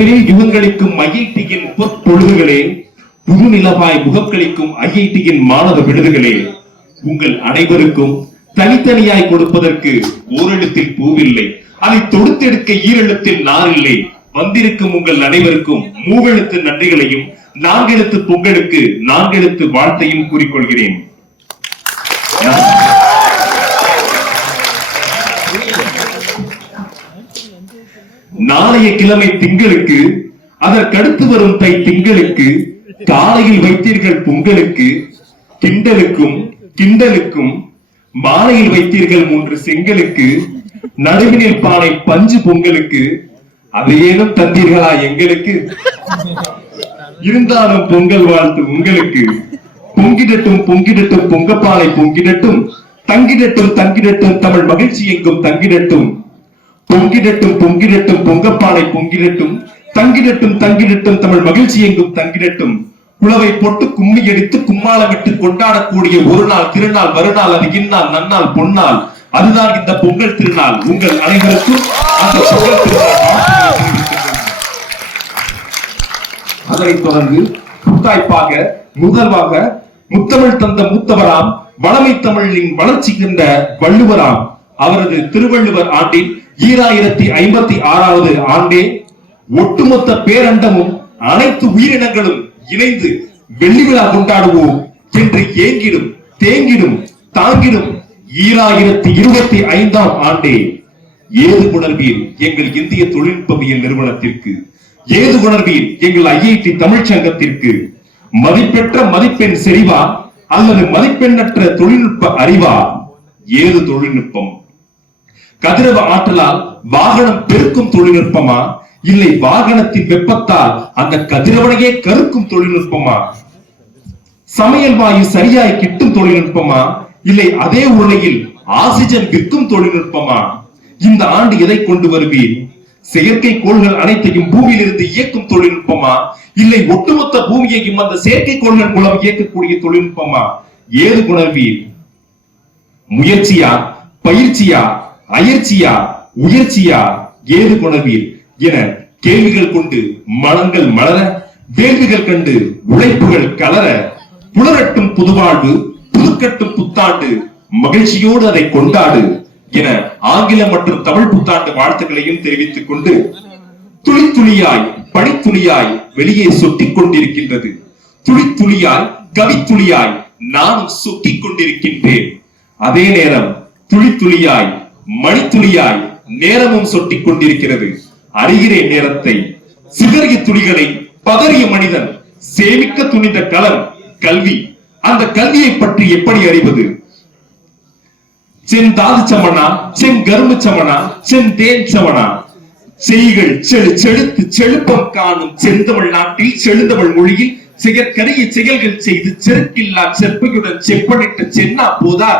உலகில் யுகங்களிக்கும் ஐஐடியின் பொற்பொழுதுகளே, புதுநிலவாய் முகக்களிக்கும் ஐஐடியின் மாணவ விடுதுகளே, உங்கள் அனைவருக்கும் தனித்தனியாய் கொடுப்பதற்கு ஓரெழுத்தில் பூவில்லை, அதை தொடுத்தெடுக்க ஈரெழுத்தில் நாரில்லை. வந்திருக்கும் உங்கள் அனைவருக்கும் மூவெழுத்து நன்றிகளையும் 4 எழுத்து பொங்கலுக்கு 4 எழுத்து வாழ்த்தையும் கூறிக்கொள்கிறேன். நாளைய கிழமை திங்களுக்கு, அதற்கடுத்து வரும் தை திங்களுக்கு, காலையில் வைத்தீர்கள் பொங்கலுக்கு, கிண்டலுக்கும் கிண்டலுக்கும் மாலையில் வைத்தீர்கள் 3 செங்கலுக்கு, நடுவினில் பானை பஞ்சு பொங்கலுக்கு, அதையேனும் தந்தீர்களா எங்களுக்கு? இருந்தாலும் பொங்கல் வாழ்த்து உங்களுக்கு. பொங்கிடட்டும் பொங்கிடட்டும் பொங்கப்பானை பொங்கிடட்டும், தங்கிடட்டும் தங்கிடட்டும் தமிழ் மகிழ்ச்சி எங்கும் தங்கிடட்டும். பொங்கிடட்டும் பொங்கிடட்டும் பொங்கப்பானை பொங்கிடட்டும், தங்கிடட்டும் தங்கிடட்டும் தமிழ் மகிழ்ச்சி எங்கும் தங்கிடட்டும். குளவை போட்டு கும்மி அடித்து கும்மாளமிட்டு கொண்டாடக்கூடிய ஒரு நாள் திருநாள் மறுநாள், அது இந்நாள் நன்னாள் பொன்னாள், அதுதான் இந்த பொங்கல் திருநாள். உங்கள் அனைவருக்கும் அந்த பொங்கல் திருநாள். அதனைத் தொடர்ந்து புத்தாய்ப்பாக முதல்வாக முத்தமிழ் தந்த மூத்தவராம், வளமை தமிழின் வளர்ச்சி கண்ட வள்ளுவராம், அவரது திருவள்ளுவர் ஆண்டின் 2056வது ஆண்டே ஒட்டுமொத்த பேரண்டமும் அனைத்து உயிரினங்களும் இணைந்து வெள்ளி விழா கொண்டாடுவோம் என்று ஏங்கிடும் தேங்கிடும் தாங்கிடும் 2025ஆம் ஆண்டே. ஏது உணர்வீர் எங்கள் இந்திய தொழில்நுட்பவியல் நிறுவனத்திற்கு, ஏது உணர்வீர் எங்கள் ஐஐடி தமிழ்ச்சங்கத்திற்கு. மதிப்பெற்ற மதிப்பெண் செறிவா அல்லது மதிப்பெண்ணற்ற தொழில்நுட்ப அறிவா? ஏது தொழில்நுட்பம்? கதிரவ ஆற்றலால் வாகனம் பெருக்கும் தொழில்நுட்பமா, இல்லை வாகனத்தின் வெப்பத்தால் அந்த கதிரவனையே கருக்கும் தொழில்நுட்பமா? சமையல் வாயு சரியாய் கிட்டும் தொழில்நுட்பமா, இல்லை அதே உலகில் ஆக்சிஜன் விற்கும் தொழில்நுட்பமா? இந்த ஆண்டு எதை கொண்டு வருவீர்? செயற்கை கோள்கள் அனைத்தையும் பூமியில் இருந்து இயக்கும் தொழில்நுட்பமா, இல்லை ஒட்டுமொத்த பூமியையும் அந்த செயற்கை கோள்கள் மூலம் இயக்கக்கூடிய தொழில்நுட்பமா? ஏது உணர்வீர்? முயற்சியா, பயிற்சியா, அயற்சியா, உயர்ச்சியா? ஏது உணர்வீர் என கேள்விகள் கொண்டு மனங்கள் மலர, வேள்விகள் கண்டு உழைப்புகள் கலர, புலரட்டும் புதுவாழ்வு, புதுக்கட்டும் புத்தாண்டு, மகிழ்ச்சியோடு அதை கொண்டாடு என ஆங்கிலம் மற்றும் தமிழ் புத்தாண்டு வாழ்த்துக்களையும் தெரிவித்துக் கொண்டு, துளி துளியாய் பனித்துளியாய் வெளியே சொட்டிக் கொண்டிருக்கின்றது. துளி துளியாய் கவித்துளியாய் நானும் சொட்டிக் கொண்டிருக்கின்றேன். அதே நேரம் துளி துளியாய் மணித்துளியாய் நேரமும் சொட்டிக் கொண்டிருக்கிறது. அறிகிறேன் நேரத்தை. சிதறிய துளிகளை பதறிய மனிதன் சேமிக்க துணிந்த களம் கல்வி. அந்த கல்வியை பற்றி எப்படி அறிவது? செந்தாது சமனா, செங்கரும்பு சமனா, செந்தேன் சமனா, செய்கள் செழுத்து செழுப்பம் காணும் செந்தமிழ் நாட்டில் செழுந்தமிழ் மொழியில் செயற்கரிய செயல்கள் செய்து செருக்கில்லா செப்பையுடன் செப்பனிட்ட சென்னா போதா?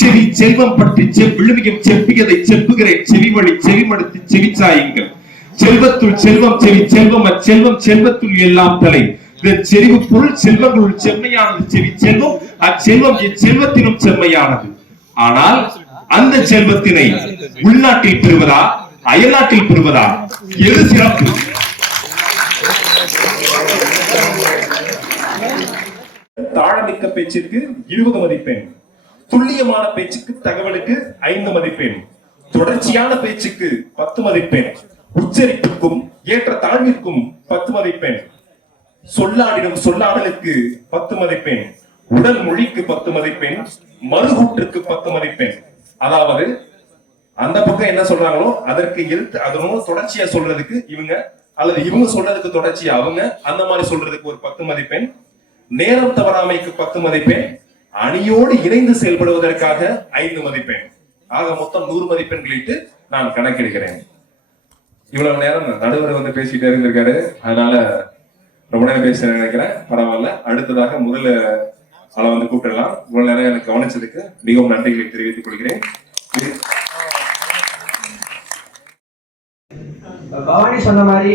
செவி செல்வம் பற்றி விழுமியம் செப்பியதை செப்புகிறேன் செவிவழி செவிமடுத்து செவிச்சாயுங்கள். செல்வத்துள் செல்வம் செவி செல்வம் அச்செல்வம் செல்வத்துள் எல்லாம் தலை. செறிவு பொருள் செல்வங்களுள் செம்மையானது செவி செல்வம், அச்செல்வம் செல்வத்தினும் செம்மையானது. ஆனால் அந்த செல்வத்தினை உள்நாட்டில் பெறுவதா அயல்நாட்டில் பெறுவதா? எது சிறப்பு? தாழமிக்க பேச்சிற்கு 20 மதிப்பெண், துல்லியமான பேச்சுக்கு தகவலுக்கு 5 மதிப்பெண், தொடர்ச்சியான பேச்சுக்கு 10 மதிப்பெண், உச்சரிப்புக்கும் ஏற்ற தாழ்விற்கும் 10 மதிப்பெண், சொல்லாடிடும் சொல்லாடலுக்கு 10 மதிப்பெண், உடல் மொழிக்கு 10 மதிப்பெண், மறுகூற்றுக்கு 10 மதிப்பெண். அதாவது அந்த பக்கம் என்ன சொல்றாங்களோ அதற்கு எழுத்து அதனோட தொடர்ச்சியா சொல்றதுக்கு இவங்க, அல்லது இவங்க சொல்றதுக்கு தொடர்ச்சியா அவங்க, அந்த மாதிரி சொல்றதுக்கு ஒரு 10 மதிப்பெண், நேரம் தவறாமைக்கு 10 மதிப்பெண், அணியோடு இணைந்து செயல்படுவதற்காக 5 மதிப்பெண். ஆக மொத்தம் 100 மதிப்பெண்களிட்டு நான் கணக்கிடுகிறேன். இவ்வளவு நேரம் நடுவர் வந்து பேசிட்டே இருந்திருக்காரு, அதனால ரொம்ப நேரம் பேச நினைக்கிறேன். பரவாயில்ல, அடுத்ததாக முதல்ல அதை வந்து கூப்பிடலாம். இவ்வளவு நேரம் எனக்கு கவனிச்சதுக்கு மிகவும் நன்றிகளை தெரிவித்துக் கொள்கிறேன். பவானி சொன்ன மாதிரி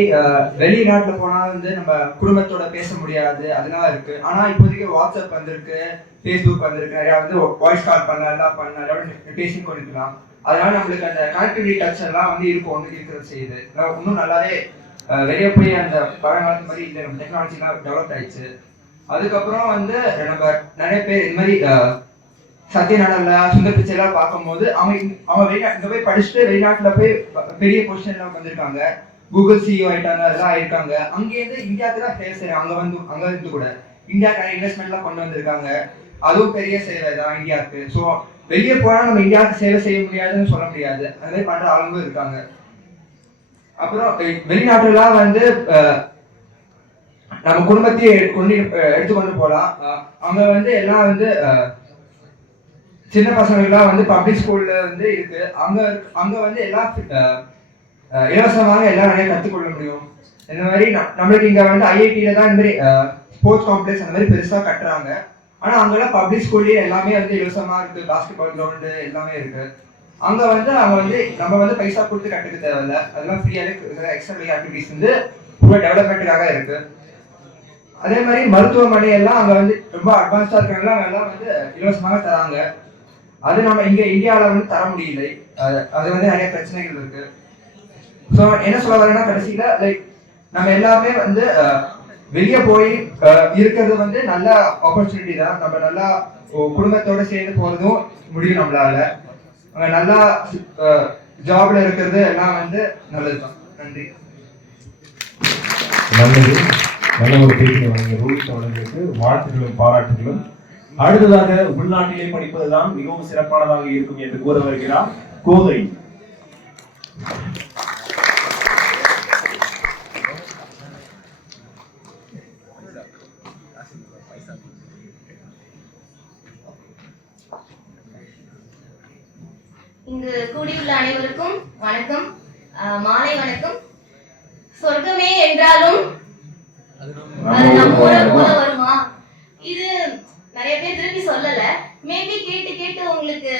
வெளிநாட்டுல போனா வந்து நம்ம குடும்பத்தோட பேச முடியாது, அதனால இருக்கு. ஆனா இப்போதைக்கு வாட்ஸ்அப் வந்திருக்கு, பேஸ்புக் வந்திருக்கு, நிறைய வந்து வாய்ஸ் கால் பண்ணலாம், எல்லாம் பண்ணலாம், பேசி கொண்டிருக்கலாம். அதனால நம்மளுக்கு அந்த கனெக்டிவிட்டி டச் எல்லாம் வந்து இருக்கும், ஒன்று இருக்கிறது செய்யுது. இன்னும் நல்லாவே வெளியே போய் அந்த பழங்காலத்து மாதிரி இல்லை, நம்ம டெக்னாலஜிலாம் டெவலப் ஆயிடுச்சு. அதுக்கப்புறம் வந்து நம்ம நிறைய பேர் இது மாதிரி சத்யநாடன்ல சுந்தர் பிச்சைலாம் பார்க்கும்போது அவங்க வெளிநாட்டு போய் படிச்சுட்டு வெளிநாட்டுல போய் பெரிய பொசிஷன்ல வந்திருக்காங்க, கூகுள் சிஇஓ ஆயிட்டாங்க, அதெல்லாம் ஆயிருக்காங்க. அங்கேருந்து இந்தியாவுக்கு தான் சேவை செய்யறாங்க. அங்க இருந்து கூட இந்தியாவுக்கு நிறைய இன்வெஸ்ட்மெண்ட்லாம் கொண்டு வந்திருக்காங்க. அதுவும் பெரிய சேவை தான் இந்தியாவுக்கு. ஸோ வெளியே போனா நம்ம இந்தியாவுக்கு சேவை செய்ய முடியாதுன்னு சொல்ல முடியாது, அது மாதிரி பண்ற ஆளுங்களும் இருக்காங்க. அப்புறம் வெளிநாட்டுலாம் வந்து நம்ம குடும்பத்தையே எடுத்துக்கொண்டு போகலாம். அங்க வந்து எல்லாம் வந்து சின்ன பசங்களுக்குலாம் வந்து பப்ளிக் ஸ்கூல்ல வந்து இருக்கு. அங்க வந்து எல்லாம் இலவசமாக எல்லாம் நிறைய கற்றுக்கொள்ள முடியும். இந்த மாதிரி நம்மளுக்கு இங்க வந்து ஐஐடியில தான் இந்த மாதிரி ஸ்போர்ட்ஸ் காம்ப்ளெக்ஸ் அந்த மாதிரி பெருசா கட்டுறாங்க. ஆனா அங்கெல்லாம் பப்ளிக் ஸ்கூல்லயே எல்லாமே வந்து இலவசமா இருக்கு, பாஸ்கெட்பால் கிரவுண்டு எல்லாமே இருக்கு. அங்க வந்து நம்ம வந்து பைசா கொடுத்து கட்டுக்க தேவையில்ல, அதெல்லாம் ஃப்ரீயாவே எக்ஸ்ட்ரா ஆக்டிவிட்டிஸ் வந்து ரொம்ப டெவலப்மெண்ட்டுக்காக இருக்கு. அதே மாதிரி மருத்துவமனை எல்லாம் அங்க வந்து ரொம்ப அட்வான்ஸா இருக்காங்க, எல்லாம் வந்து இலவசமாக தராங்க. அது நம்ம இங்க இந்தியாவில வந்து தர முடியல, அது வந்து நிறைய பிரச்சனைகள் இருக்கு. ஸோ என்ன சொல்ல வரேன்னா கடைசியில லைக் நம்ம எல்லாமே வந்து வெளியே போய் இருக்கிறது வந்து நல்ல ஆப்பர்ச்சுனிட்டி தான். நம்ம நல்லா குடும்பத்தோட சேர்ந்து போறதும் முடியும் நம்மளால. அங்க நல்லா ஜாப்ல இருக்கிறது எல்லாம் வந்து நல்லதுதான். நன்றி. நல்லது. நல்ல ஒரு பேச்சு வழங்கிய ரோஹித் அவர்களுக்கு வாழ்த்துக்களும் பாராட்டுகளும். அடுத்ததாக உள்நாட்டிலே படிப்பதுதான் மிகவும் சிறப்பானதாக இருக்கும் என்று கூற வருகிறார் கோதை. இங்கு கூடியுள்ள அனைவருக்கும் வணக்கம், மாலை வணக்கம். சொர்க்கமே என்றாலும் அது நம்மோட போல வருமா? இது நிறைய பேர் திருப்பி சொல்லல. மேபி கேட்டு கேட்டு உங்களுக்கு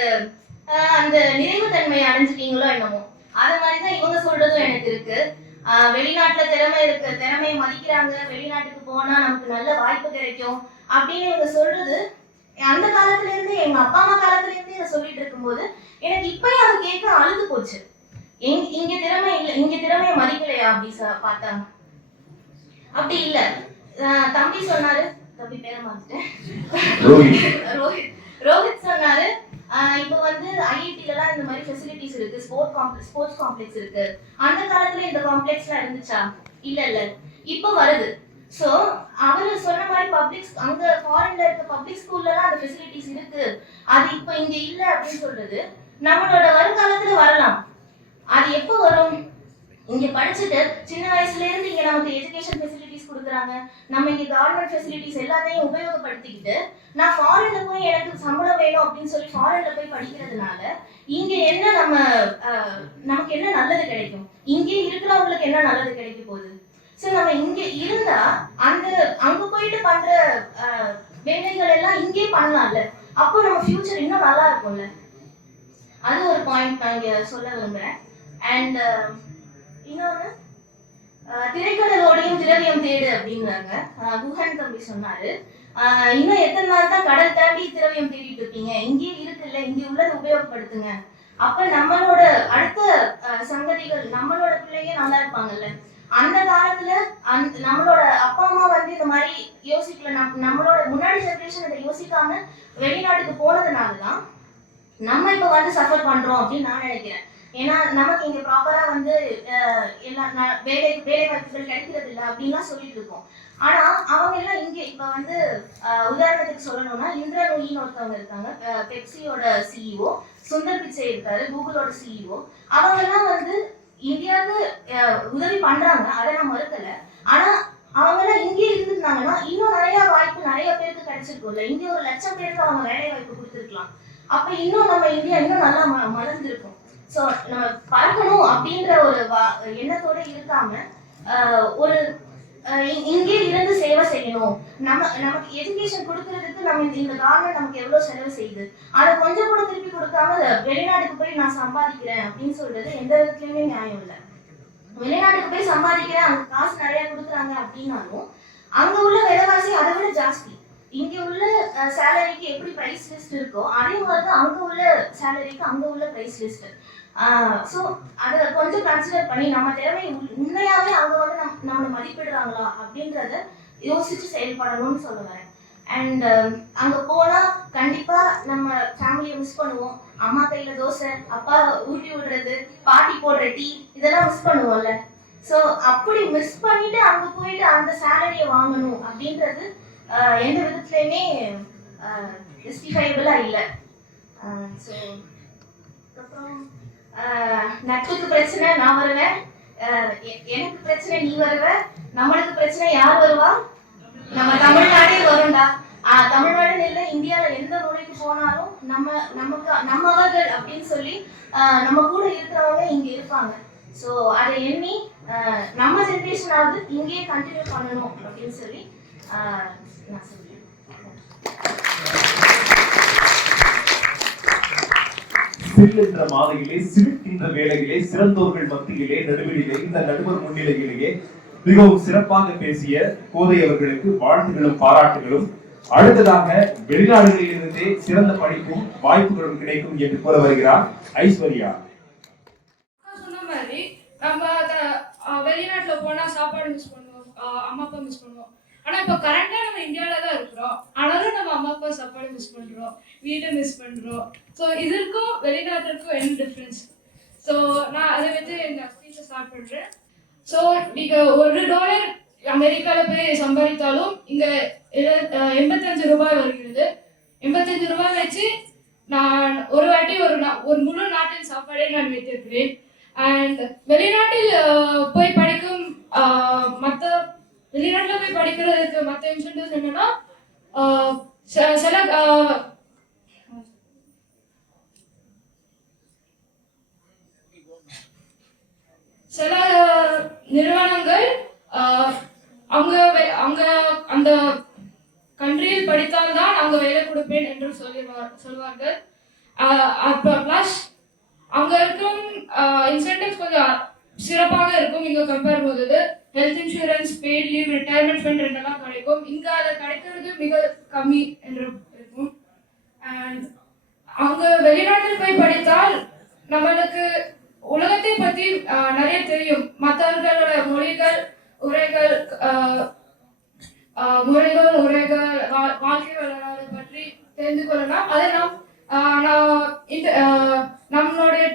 அந்த நிறைவு தன்மை அடைஞ்சிட்டீங்களோ என்னமோ. அது மாதிரிதான் இவங்க சொல்றதும் எனக்கு இருக்கு. வெளிநாட்டுல திறமை இருக்கு, திறமையை மதிக்கிறாங்க, வெளிநாட்டுக்கு போனா நமக்கு நல்ல வாய்ப்பு கிடைக்கும் அப்படின்னு இவங்க சொல்றது அந்த காலத்துல இருந்து, எங்க அப்பா அம்மா காலத்துல இருந்து இதை சொல்லிட்டு இருக்கும்போது எனக்கு இப்பயும் அதை கேட்க அழுது போச்சு. இங்க திறமை இல்லை, இங்க திறமையை மதிக்கலையா அப்படி பார்த்தா அப்படி இல்ல. தம்பி சொன்னாரு, தம்பி பேரை மாத்திட்டேன், ரோஹித் சொன்னாரு இப்ப வந்து ஐஐடில எல்லாம் இந்த மாதிரி ஃபெசிலிட்டிஸ் இருக்கு, ஸ்போர்ட்ஸ் காம்ப்ளெக்ஸ் இருக்கு. அந்த காலத்துல இந்த காம்ப்ளெக்ஸ்லாம் இருந்துச்சா? இல்ல இப்ப வருது. சோ அவரு சொன்ன மாதிரி அங்க ஃபாரின்ல இருக்க பப்ளிக் ஸ்கூல்ல எல்லாம் அந்த ஃபெசிலிட்டிஸ் இருக்கு, அது இப்ப இங்க இல்ல அப்படின்னு சொல்றது நம்மளோட வருங்காலத்துல வரலாம். அது எப்போ வரும்? இங்க படிச்சுட்டு சின்ன வயசுல இருந்து இங்க நமக்கு எஜுகேஷன் ஃபெசிலிட்டிஸ் கொடுக்குறாங்க, நம்ம இங்க கவர்மெண்ட் ஃபெசிலிட்டிஸ் எல்லாத்தையும் உபயோகப்படுத்திக்கிட்டு நான் ஃபாரின்ல போய் எனக்கு சம்பளம் வேணும் அப்படின்னு சொல்லி ஃபாரின்ல போய் படிக்கிறதுனால இங்க என்ன நமக்கு என்ன நல்லது கிடைக்கும்? இங்கே இருக்கிறவங்களுக்கு என்ன நல்லது கிடைக்க போகுது? சோ நம்ம இங்க இருந்தா அங்க போயிட்டு பண்ற வேலைகள் எல்லாம் இங்கே பண்ணலாம்ல, அப்போ நம்ம ஃபியூச்சர் இன்னும் நல்லா இருக்கும்ல. அது ஒரு பாயிண்ட் நான் இங்க சொல்ல விரும்புறேன். அண்ட் இன்னொன்னு, திரைக்கடலோடையும் திரவியம் தேடு அப்படிங்கிறாங்க. குஹன் தம்பி சொன்னாரு, இன்னும் எத்தனை நாள் தான் கடல் தாண்டி திரவியம் தேடிட்டு இருப்பீங்க? இங்கே இருக்குல்ல, இங்கே உள்ளதை உபயோகப்படுத்துங்க. அப்ப நம்மளோட அடுத்த சங்கதிகள், நம்மளோட பிள்ளைங்க நல்லா இருப்பாங்கல்ல. அந்த காலத்துல நம்மளோட அப்பா அம்மா வந்து இந்த மாதிரி யோசிக்கல, நம்மளோட முன்னாடி ஜெனரேஷன் இதை யோசிக்காம வெளிநாட்டுக்கு போனதுனாலதான் நம்ம இப்ப வந்து சஃபர் பண்றோம் அப்படின்னு நான் நினைக்கிறேன். ஏன்னா நமக்கு இங்க ப்ராப்பரா வந்து எல்லாம் வேலை வாய்ப்புகள் கிடைக்கிறது இல்லை அப்படின்லாம் சொல்லிட்டு இருக்கோம். ஆனா அவங்க எல்லாம் இங்க இப்ப வந்து உதாரணத்துக்கு சொல்லணும்னா இந்திரா நூயின்னு ஒருத்தவங்க இருக்காங்க, பெப்சியோட சிஇஓ, சுந்தர் பிச்சை இருக்காரு, கூகுளோட சிஇஓ. அவங்க எல்லாம் வந்து இந்தியாவுக்கு உதவி பண்றாங்க, அதை நான் மறுக்கல. ஆனா அவங்க எல்லாம் இங்கே இருந்திருந்தாங்கன்னா இன்னும் நிறைய வாய்ப்பு நிறைய பேருக்கு கிடைச்சிருக்கும்ல. இங்க 1,00,000 பேருக்கு அவங்க வேலை வாய்ப்பு கொடுத்துருக்கலாம். அப்ப இன்னும் நம்ம இந்தியா இன்னும் நல்லா மலர்ந்திருக்கும். சோ நம்ம பறக்கணும் அப்படின்ற ஒரு எண்ணத்தோட இருக்காம ஒரு இங்கே இருந்து சேவை செய்யணும். நமக்கு எஜுகேஷன் கொடுக்கறதுக்கு நம்ம இந்த கவர்மெண்ட் நமக்கு எவ்வளவு செலவு செய்யுது, அதை கொஞ்சம் கூட திருப்பி கொடுக்காம வெளிநாட்டுக்கு போய் நான் சம்பாதிக்கிறேன் அப்படின்னு சொல்றது எந்த விதத்துலயுமே நியாயம் இல்லை. வெளிநாட்டுக்கு போய் சம்பாதிக்கிறேன், அங்க காசு நிறைய கொடுக்குறாங்க அப்படின்னாலும் அங்க உள்ள விலைவாசி அதை விட ஜாஸ்தி. இங்க உள்ள சேலரிக்கு எப்படி பிரைஸ் லிஸ்ட் இருக்கோ அதே மாதிரிதான் அங்க உள்ள சேலரிக்கு அங்க உள்ள பிரைஸ் லிஸ்ட். ஸோ அதை கொஞ்சம் கன்சிடர் பண்ணி நம்ம திறமை உண்மையாவே அவங்க வந்து நம்மளை மதிப்பிடுறாங்களா அப்படின்றத யோசிச்சு செயல்படணும்னு சொல்லுவேன். அண்ட் அங்கே போனால் கண்டிப்பாக நம்ம ஃபேமிலியை மிஸ் பண்ணுவோம். அம்மா கையில் தோசை, அப்பா ஊட்டி விடுறது, பாட்டி போடுற டீ, இதெல்லாம் மிஸ் பண்ணுவோம்ல. ஸோ அப்படி மிஸ் பண்ணிட்டு அங்கே போயிட்டு அந்த சேலரியை வாங்கணும் அப்படின்றது எந்த விதத்துலையுமே ஜஸ்டிஃபைபிளாக இல்லை. ஸோ அப்புறம் நட்புக்கு பிரச்சனை நான் வருவேன், எனக்கு பிரச்சனை நீ வருவ, நம்மளுக்கு பிரச்சனை யார் வருவா? நம்ம தமிழ்நாடே வரும்டா. தமிழ்நாடு இல்லை, இந்தியாவில் எந்த மொழிக்கு போனாலும் நம்மவர்கள் அப்படின்னு சொல்லி நம்ம கூட இருக்கிறவங்க இங்கே இருப்பாங்க. ஸோ அதை எண்ணி நம்ம ஜென்ரேஷனாவது இங்கேயே கண்டினியூ பண்ணணும் அப்படின்னு சொல்லி நான் சொல்றேன். சில்லென்ற மாதையிலே சிரிக்கின்ற வேளையிலே சிறந்தோர்கள் மத்தியிலே நடுவிலே இந்த நடுவர் முன்னிலையிலேயே மிகவும் சிறப்பாக பேசிய கோதை அவர்களுக்கு வாழ்த்துகளும் பாராட்டுகளும். அடுத்ததாக வெளிநாடுகளில் இருந்தே சிறந்த படிப்பும் வாய்ப்புகளும் கிடைக்கும் என்று கூற வருகிறார் ஐஸ்வர்யா. சொன்ன மாதிரி நம்ம வெளிநாட்டுல போனா சாப்பாடு மிஸ் பண்ணுவோம், அம்மா அப்பா மிஸ் பண்ணுவோம். ஆனா இப்ப கரெக்டா நம்ம இந்தியாவில தான் இருக்கிறோம், ஆனாலும் நம்ம அம்மா அப்பா சாப்பாடு மிஸ் பண்றோம், வீட்டை மிஸ் பண்றோம். ஸோ இதற்கும் வெளிநாட்டுக்கும் என்ன டிஃபரன்ஸ்? ஸோ நான் அதை வச்சு இந்த ஸ்பீச்சை ஸ்டார்ட் பண்றேன். ஸோ நீங்க $1 அமெரிக்கால போய் சம்பாதித்தாலும் இங்க 85 ரூபாய் வருகிறது. 85 ரூபாய் வச்சு நான் ஒரு வாட்டி ஒரு முழு நாட்டின் சாப்பாடை நான் வைத்திருக்கிறேன். அண்ட் வெளிநாட்டில் போய் படிக்கும் வெளிநாட்டில் போய் படிக்கிறதுக்கு மற்ற இன்சென்டிவ்ஸ் என்னன்னா சில நிறுவனங்கள் அவங்க அந்த கண்ட்ரியில் படித்தால்தான் அவங்க வேலை கொடுப்பேன் என்று சொல்வார்கள். ப்ளஸ் அங்க இருக்கும் இன்சென்டிவ்ஸ் கொஞ்சம் சிறப்பாக இருக்கும். இங்க கம்பேர் போது health insurance, paid leave, retirement fund ரெண்டெல்லாம் கிடைக்கும். இங்க அதை கிடைக்கிறது மிக கம்மி என்று இருக்கும். அண்ட் அங்க வெளிநாட்டில் போய் படித்தால் நம்மளுக்கு உலகத்தை பத்தி நிறைய தெரியும். மற்றவர்களோட மொழிகள், உரைகள், வாழ்க்கை வரலாறு பற்றி தெரிந்து கொள்ளலாம். அதை நம்மளுடைய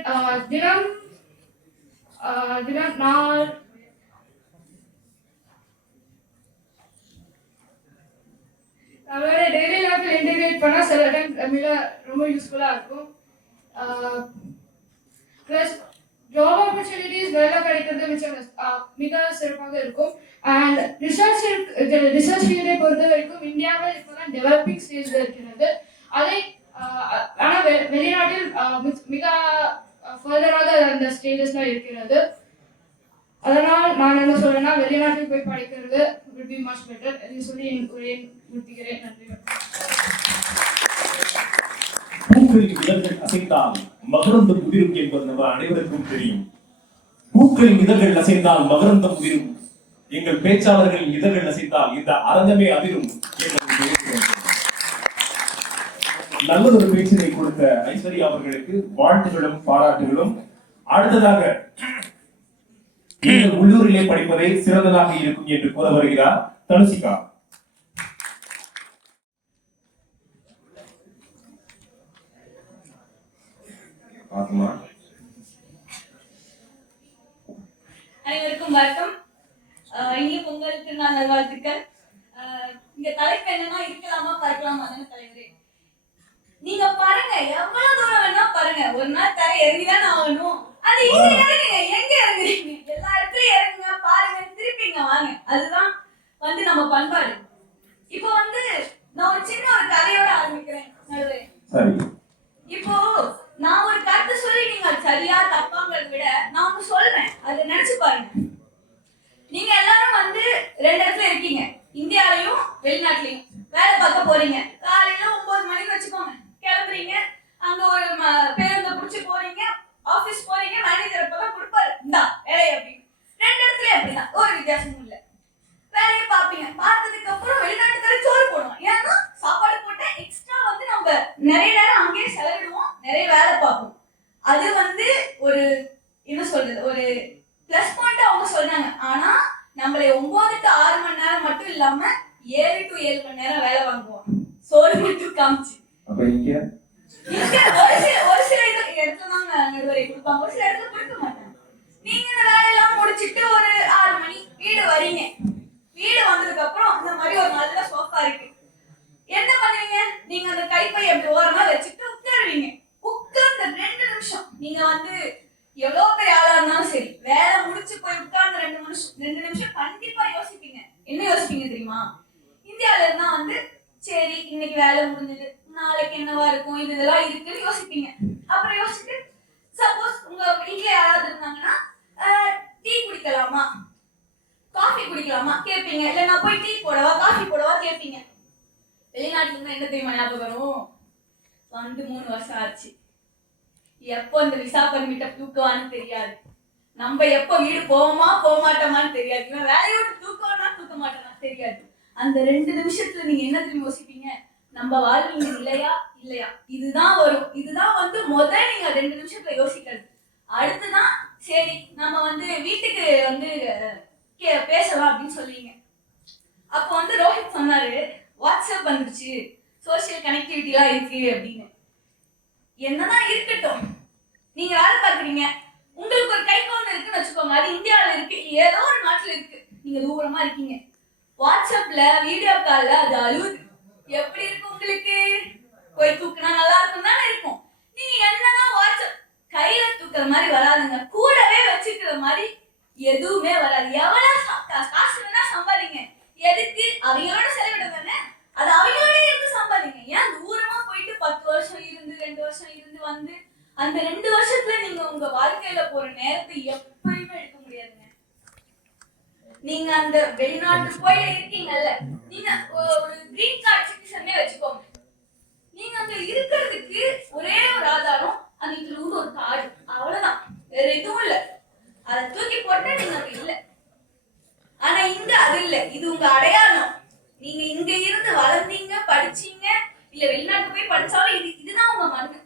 நம்மளோட டெய்லி லைஃப்ல இன்டிகிரேட் பண்ணா சில டைம் ரொம்ப யூஸ்ஃபுல்லா இருக்கும். ப்ளஸ் ஜாப் ஆப்பர்ச்சுனிட்டிஸ் வேலை கிடைக்கிறது மிக சிறப்பாக இருக்கும். அண்ட் ரிசர்ச் ஃபீல்டை பொறுத்த வரைக்கும் இந்தியாவில் இப்போதான் டெவலப்பிங் ஸ்டேஜ்ல இருக்கிறது. அதை ஆனால் வெளிநாட்டில் மிக ஃபர்தராக அந்த ஸ்டேஜஸ்லாம் இருக்கிறது. அதனால் நான் என்ன சொல்றேன்னா வெளிநாட்டில் போய் படிக்கிறது will be much better என்று சொல்லி என் உரையை முடிக்கிறேன். நன்றி. பூக்களின் இதழ்கள் அசைந்தால் மகரந்தம் உதிரும் என்பது நம்ம அனைவருக்கும் தெரியும். பூக்களின் இதழ்கள் அசைந்தால் மகரந்தம் உதிரும், எங்கள் பேச்சாளர்களின் இதழ்கள் அசைந்தால் இந்த அரங்கமே அதிரும். நல்லதொரு பேச்சினை கொடுத்த ஐஸ்வர்யா அவர்களுக்கு வாழ்த்துகளும் பாராட்டுகளும். அடுத்ததாக எங்கள் உள்ளூரிலே படிப்பதே சிறந்ததாக இருக்கும் என்று கூற வருகிறார் தனுசிகா. அனைவருக்கும் வணக்கம். இனிய பொங்கல் திருநாள் நல்வாழ்த்துக்கள். இங்க தலைப்பு என்னன்னா இருக்கலாமா பறக்கலாமா தானே தலைவரே. நீங்க பாருங்க, எவ்வளவு தூரம் வேணா பாருங்க, ஒரு நாள் தரை இறங்கிதான் ஆகணும். அது எங்க இறங்குங்க, எங்க இறங்குறீங்க, எல்லா இடத்துலயும் இறங்குங்க, பாருங்க, திருப்பிங்க வாங்க. அதுதான் நம்ம பண்பாடு. இப்போ நான் ஒரு சின்ன ஒரு கதையோட ஆரம்பிக்கிறேன். இப்போ நான் ஒரு கருத்து சொல்லி நீங்க சரியா தப்பாங்கிறத விட நான் ஒண்ணு சொல்றேன், அதை நினைச்சு பாருங்க. நீங்க எல்லாரும் ரெண்டு இடத்துல இருக்கீங்க, இந்தியாலையும் வெளிநாட்டுலயும் வேலை பார்க்க போறீங்க. காலையில 9 மணிக்கு வச்சுக்கோங்க, கிளம்புறீங்க, அங்க ஒரு பேருந்த புடிச்சு போறீங்க, ஆபீஸ் போறீங்க, மேனேஜர் அப்பதான் கொடுப்பாரு இந்தா வேலை அப்படின்னு. ரெண்டு இடத்துல அப்படிதான், ஒரு வித்தியாசமும் இல்ல. வேலையை பார்ப்பீங்க, பார்த்ததுக்கு அப்புறம் வெளிநாட்டுக்கார சோறு போடுவோம். ஏன்னா சாப்பாடு போட்டு எக்ஸ்ட்ரா நம்ம நிறைய நேரம் அங்கேயே செலவிடுவோம், நிறைய வேலை பார்ப்போம். அது ஒரு காமிச்சு. அப்ப இங்க இங்க ஒரு சில இடத்துல தான் நடுவரை கொடுப்பாங்க, ஒரு சில இடத்துல கொடுக்க மாட்டாங்க. நீங்க இந்த வேலையெல்லாம் முடிச்சிட்டு ஒரு 6 மணி வீடு வரீங்க. வீடு வந்ததுக்கு அப்புறம் இந்த மாதிரி ஒரு நல்ல சோஃபா இருக்கு. என்ன பண்ணுவீங்க? நீங்க அந்த கைப்பை அப்படி ஓரமா வச்சுட்டு உட்காருவீங்க. உட்கார்ந்த 2 நிமிஷம் நீங்க வந்து எவ்வளவு பெரிய ஆளா இருந்தாலும் சரி, வேலை முடிச்சு போய் உட்கார்ந்து 2 நிமிஷம் கண்டிப்பா யோசிப்பீங்க. என்ன யோசிப்பீங்க தெரியுமா? இந்தியால இருந்தா வந்து சரி இன்னைக்கு வேலை முடிஞ்சது, நாளைக்கு என்னவா இருக்கும், இதெல்லாம் இருக்குன்னு யோசிப்பீங்க. அப்புறம் யோசிச்சுட்டு சப்போஸ் உங்க வீட்ல யாராவது இருந்தாங்கன்னா டீ குடிக்கலாமா, காஃபி குடிக்கலாமா கேட்பீங்க. இல்ல நான் போய் டீ போடவா காஃபி போடவா கேட்பீங்க. வெளிநாட்டுல இருந்தா என்ன தெரியுமா ஞாபகம் வரும்? வந்து 3 வருஷம் ஆச்சு, எப்போ இந்த விசா பர்மிட்ட தூக்குவான்னு தெரியாது, நம்ம எப்போ வீடு போவோமா போக மாட்டோமான்னு தெரியாது, இவன் வேலையை விட்டு தூக்குவானா தூக்க மாட்டானா தெரியாது. அந்த 2 நிமிஷத்துல நீங்க என்ன தெரியுமா யோசிப்பீங்க? நம்ம வாழ்க்கை இல்லையா இல்லையா, இதுதான் வரும். இதுதான் வந்து முதல் நீங்க 2 நிமிஷத்துல யோசிக்கிறது. அடுத்துதான் சரி நம்ம வந்து வீட்டுக்கு வந்து பேசலாம் அப்படின்னு சொல்லுவீங்க. அப்போ வந்து ரோஹித் சொன்னாரு வாட்ஸ்அப் வந்துருச்சு, சோசியல் கனெக்டிவிட்டிலாம் இருக்கு அப்படின்னு. என்னதான் இருக்கட்டும், நீங்க வேலை பார்க்குறீங்க, உங்களுக்கு ஒரு கை குழந்தை இருக்குன்னு வச்சுக்கோங்க, அது இந்தியாவில் இருக்கு, ஏதோ ஒரு நாட்டுல இருக்கு, நீங்க தூரமா இருக்கீங்க. வாட்ஸ்அப்ல வீடியோ கால்ல அது அழுவுது. எப்படி இருக்கும் உங்களுக்கு? போய் தூக்குனா நல்லா இருக்கும் தானே இருக்கும். நீங்க என்னதான் வாட்ஸ்அப் கையில தூக்குற மாதிரி வராதுங்க, கூடவே வச்சுக்கிற மாதிரி எதுவுமே வராது. எவ்வளவு காசு வேணா சம்பாதிங்க, எதுக்கு? அவங்களோட செலவிட தானே, அது அவங்களோட இருந்து சம்பாதிங்க. ஏன் தூரமா போயிட்டு 10 வருஷம் இருந்து 2 வருஷம் இருந்து வந்து அந்த 2 வருஷத்துல நீங்க உங்க வாழ்க்கையில போற நேரத்தை எப்பயுமே எடுக்க முடியாதுங்க. நீங்க அந்த வெளிநாட்டு போய் இருக்கீங்கல்ல, நீங்க ஒரு கிரீன் கார்டு சிட்டிசனே வச்சுக்கோங்க. நீங்க அங்க இருக்கிறதுக்கு ஒரே ஒரு ஆதாரம் அந்த இங்க ஒரு கார்டு, அவ்வளவுதான், வேற எதுவும் இல்ல. அதை தூக்கி போட்டு நீங்க அங்க இல்ல. ஆனா இங்க அது இல்ல, இது உங்க அடையாளம். நீங்க இங்க இருந்து வளர்ந்தீங்க, படிச்சீங்க, இல்ல வெளிநாட்டு போய் படிச்சாலும் இதுதான் உங்க மண்ணு.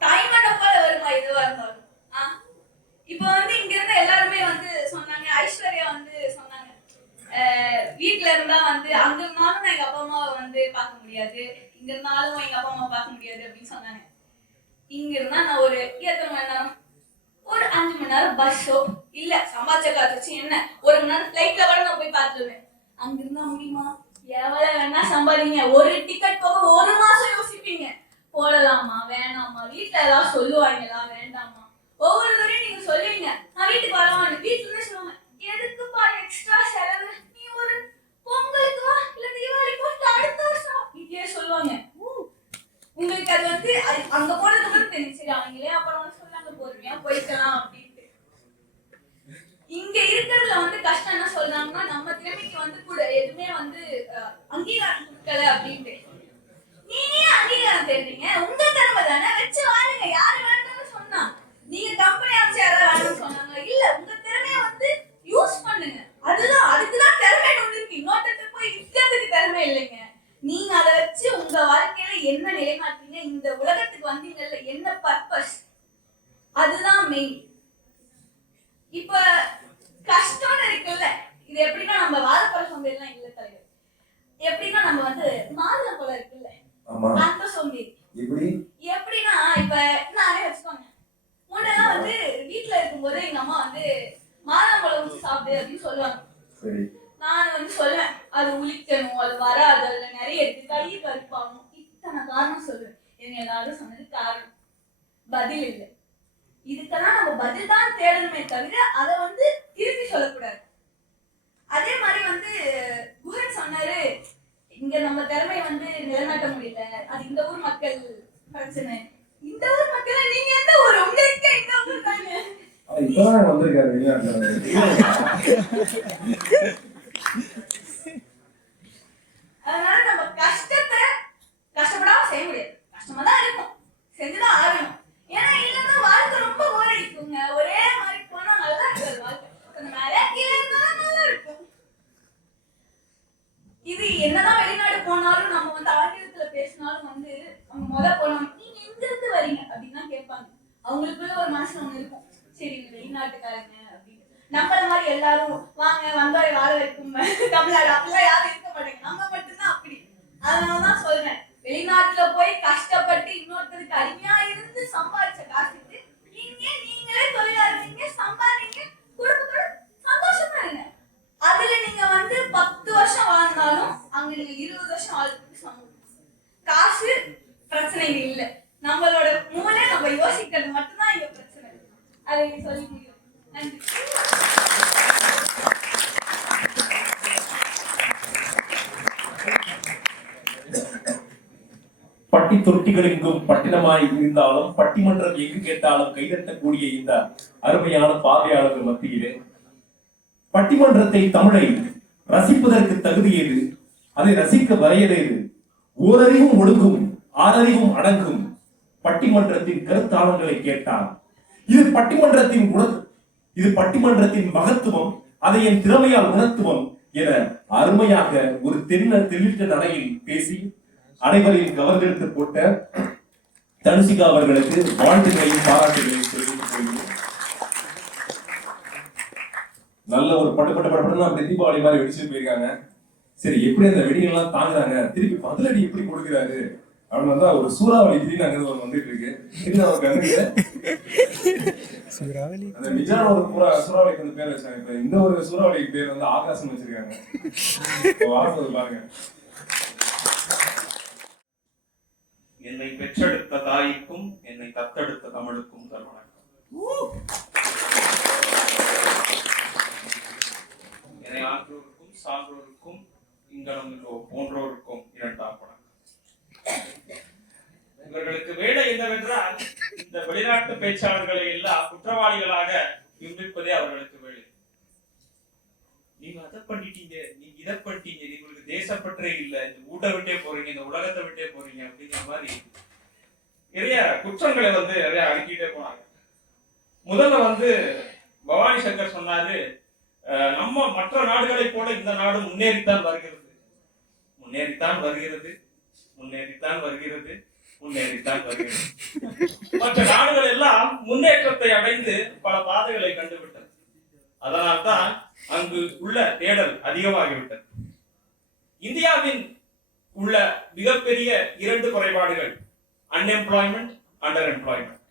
தாய்மண்ணை போல வருமா எதுவா இருந்தாலும். இப்ப வந்து இங்க இருந்து எல்லாருமே வந்து சொன்னாங்க, ஐஸ்வர்யா வந்து சொன்னாங்க வீட்டுல இருந்தா வந்து அங்க இருந்தாலும் நான் எங்க அப்பா அம்மாவை வந்து பார்க்க முடியாது, இங்க இருந்தாலும் எங்க அப்பா அம்மாவை பார்க்க முடியாது அப்படின்னு சொன்னாங்க. இங்க இருந்தா நான் ஒரு எத்தனை மணி நேரம், ஒரு 5 மணி நேரம் பஸ்ஸோ இல்ல சம்பாதிச்ச காத்து என்ன 1 மணி நேரம் பிளைட்ல கூட நான் போய் பார்த்துருவேன். அங்க இருந்தா முடியுமா? எவ்வளவு வேணா சம்பாதிங்க, ஒரு டிக்கெட் போக 1 மாசம் யோசிப்பீங்க, போடலாமா வேணாமா, வீட்டுல ஏதாவது சொல்லுவாங்களா வேண்டாமா. ஒவ்வொரு தடவையும் நீங்க சொல்லுவீங்க நான் வீட்டுக்கு வரவான்னு, வீட்டுல இருந்து சொல்லுவாங்க எதுக்குப்பா எக்ஸ்ட்ரா செலவு, நீ ஒரு பொங்கலுக்கு வா இல்ல தீபாவளிக்கு வா அடுத்த வருஷம் இப்படியே சொல்லுவாங்க. உங்களுக்கு அது வந்து அங்க போனதுக்கு அப்புறம் தெரியும், சரி அவங்களே அப்புறம் சொல்லாங்க பொறுமையா போய்க்கலாம் அப்படின்ட்டு. இங்க இருக்கிறதுல வந்து கஷ்டம் என்ன சொல்றாங்கன்னா, நம்ம திறமைக்கு வந்து கூட எதுவுமே வந்து அங்கீகாரம் கொடுக்கல அப்படின்ட்டு. நீங்க அங்கீகாரம் தேடுறீங்க, உங்க திறமை தானே, வச்சு வாழுங்க. யாரு வேண்டாம்னு சொன்னா? நீங்க கம்பெனி அமைச்சு யாராவது வேணும்னு சொன்னாங்க? இல்ல, உங்க திறமைய வந்து யூஸ் பண்ணுங்க. அதுக்குதான் திறமை ஒண்ணு இருக்கு, இன்னொருத்த போய் இருக்கிறதுக்கு திறமை இல்லைங்க. நீங்க அதை வச்சு உங்க வாழ்க்கையில என்ன நிலைநாட்டுறீங்க, இந்த உலகத்துக்கு வந்தீங்கல்ல என்ன பர்பஸ், அதுதான் மெயின். இப்ப கஷ்டம்னு இருக்குல்ல, இது எப்படின்னா நம்ம வாழைப்பழ சோம்பேறிலாம் இல்ல தலைவர், எப்படின்னா நம்ம வந்து மாதுளை பழம் இருக்குல்ல அந்த சோம்பேறி. எப்படின்னா இப்ப நானே வச்சுக்கோங்க, முன்னெல்லாம் வந்து வீட்டுல இருக்கும்போது எங்க அம்மா வந்து மாதுளம்பழம் ஊற்றி சாப்பிடு அப்படின்னு சொல்லுவாங்க. நான் வந்து சொல்லுவேன் அது உளிக்கணும், அது வராது, அதுல நிறைய இருக்கு, கை கருப்பாகும், இத்தனை காரணம் சொல்லுவேன். என்ன எல்லாரும் சொன்னது காரணம், பதில் இல்லை. இதுக்கெல்லாம் நம்ம பதில் தான் தேடணுமே தவிர அதை வந்து திருப்பி சொல்லக்கூடாது. அதே மாதிரி வந்து குஹன் சொன்னாரு, இங்க நம்ம திறமை வந்து நிலைநாட்ட முடியல, அது இந்த ஊர் மக்கள் பிரச்சனை. இந்த ஊர் மக்கள் நீங்க எந்த ஊர்? உங்களுக்கு இந்த ஊர் தானே. இப்பதான் வந்திருக்காரு வெளிநாட்டுல. அதனால நம்ம கஷ்டத்தை கஷ்டப்படாம செய்ய முடியாது, கஷ்டமா தான் இருக்கும், செஞ்சுதான் ஆகணும். ஏன்னா இல்லைன்னா வாழ்க்கை ரொம்ப போர் அடிக்குங்க. ஒரே மாதிரி போனா நல்லா இருக்காது வாழ்க்கை, கொஞ்சம் மேலே கீழே இருந்தாலும் நல்லா இருக்கும். இது என்னதான் வெளிநாடு போனாலும் நம்ம வந்து ஆங்கிலத்துல பேசினாலும் வந்து அவங்க போனோம் நீங்க எங்க இருந்து வரீங்க அப்படின்னு கேட்பாங்க. அவங்களுக்குள்ள ஒரு மனசுல ஒண்ணு இருக்கும், சரி இந்த வெளிநாட்டுக்காரங்க அப்படின்னு. நம்மள மாதிரி எல்லாரும் வாங்க வந்தோரை வாழ வைக்கும் தமிழ்நாடு அப்படிலாம் யாரும் இருக்க மாட்டாங்க, நம்ம மட்டும்தான் அப்படி. அதனாலதான் சொல்றேன், வெளிநாட்டுல காசு பிரச்சனை இங்க இல்ல. நம்மளோட மூளை நம்ம யோசிக்கிறது மட்டும்தான் இங்க பிரச்சனை. அதை நீ சொல்லி முடியும். நன்றி. பட்டி தொட்டிகள் எங்கும் பட்டினமாய் இருந்தாலும் பட்டிமன்றம் எங்கு கேட்டாலும் கைதட்டக்கூடிய இந்த அருமையான பார்வையாளர்கள் மத்தியிலே பட்டிமன்றத்தை தமிழை ரசிப்பதற்கு தகுதியது, அதை ரசிக்க வரையறையது. ஓரறிவும் ஒடுங்கும், ஆறறிவும் அடங்கும். பட்டிமன்றத்தின் கருத்தாளங்களை கேட்டால் இது பட்டிமன்றத்தின் மகத்துவம், அதை என் திறமையால் உணர்த்துவம் என அருமையாக ஒரு தெளிட்ட நடையில் பேசி அனைவரையும் கவர்ந்தெடுத்து போட்ட தனுசிகா அவர்களுக்கு வாழ்த்துக்களையும் பாராட்டுகளையும் தெரிவித்துக் கொள்கிறேன். நல்ல ஒரு பட்டு தீபாவளி மாதிரி வெடிச்சுட்டு போயிருக்காங்க. சரி, எப்படி அந்த வெடிகள்லாம் தாங்குறாங்க, திருப்பி பதிலடி எப்படி கொடுக்குறாரு அப்படின்னு வந்தா ஒரு சூறாவளி திடீர்னு அங்க வந்துட்டு இருக்கு. அந்த நிஜான ஒரு சூறாவளிக்கு வந்து பேர் வச்சாங்க. இப்ப இந்த ஒரு சூறாவளிக்கு பேர் வந்து ஆகாசம் வச்சிருக்காங்க. பாருங்க. என்னை பெற்றெடுத்த தாய்க்கும் என்னை தத்தெடுத்த தமிழுக்கும் வணக்கம். என்னை ஆற்றோருக்கும் சான்றோருக்கும் இங்கனம் போன்றோருக்கும் இரண்டாம் வணக்கம். இவர்களுக்கு வேலை என்னவென்றால் இந்த வெளிநாட்டு பேச்சாளர்களை எல்லாம் குற்றவாளிகளாக இம்பிப்பதே அவர்களுக்கு வேலை. நீங்க அதை பண்ணிட்டீங்க, நீங்க இதை பண்ணிட்டீங்க, உங்களுக்கு தேசப்பற்றே இல்ல, இந்த ஊட்ட விட்டே போறீங்க, இந்த உலகத்தை விட்டே போறீங்க அப்படிங்கிற மாதிரி நிறைய குற்றங்களை வந்து நிறைய அடுக்கிட்டே போனாங்க. முதல்ல வந்து பவானி சங்கர் சொன்னாரு, நம்ம மற்ற நாடுகளை போல இந்த நாடு முன்னேறித்தான் வருகிறது, முன்னேறித்தான் வருகிறது, முன்னேறித்தான் வருகிறது, முன்னேறித்தான் வருகிறது. மற்ற நாடுகள் எல்லாம் முன்னேற்றத்தை அடைந்து பல பாதைகளை கண்டுவிட்டது. அதனால்தான் அங்கு உள்ள தேடல் அதிகமாகிவிட்டது. இந்தியாவின் உள்ள மிகப்பெரிய 2 குறைபாடுகள் அன்எம்ப்ளாய்மெண்ட், அண்டர் எம்ப்ளாய்மெண்ட்.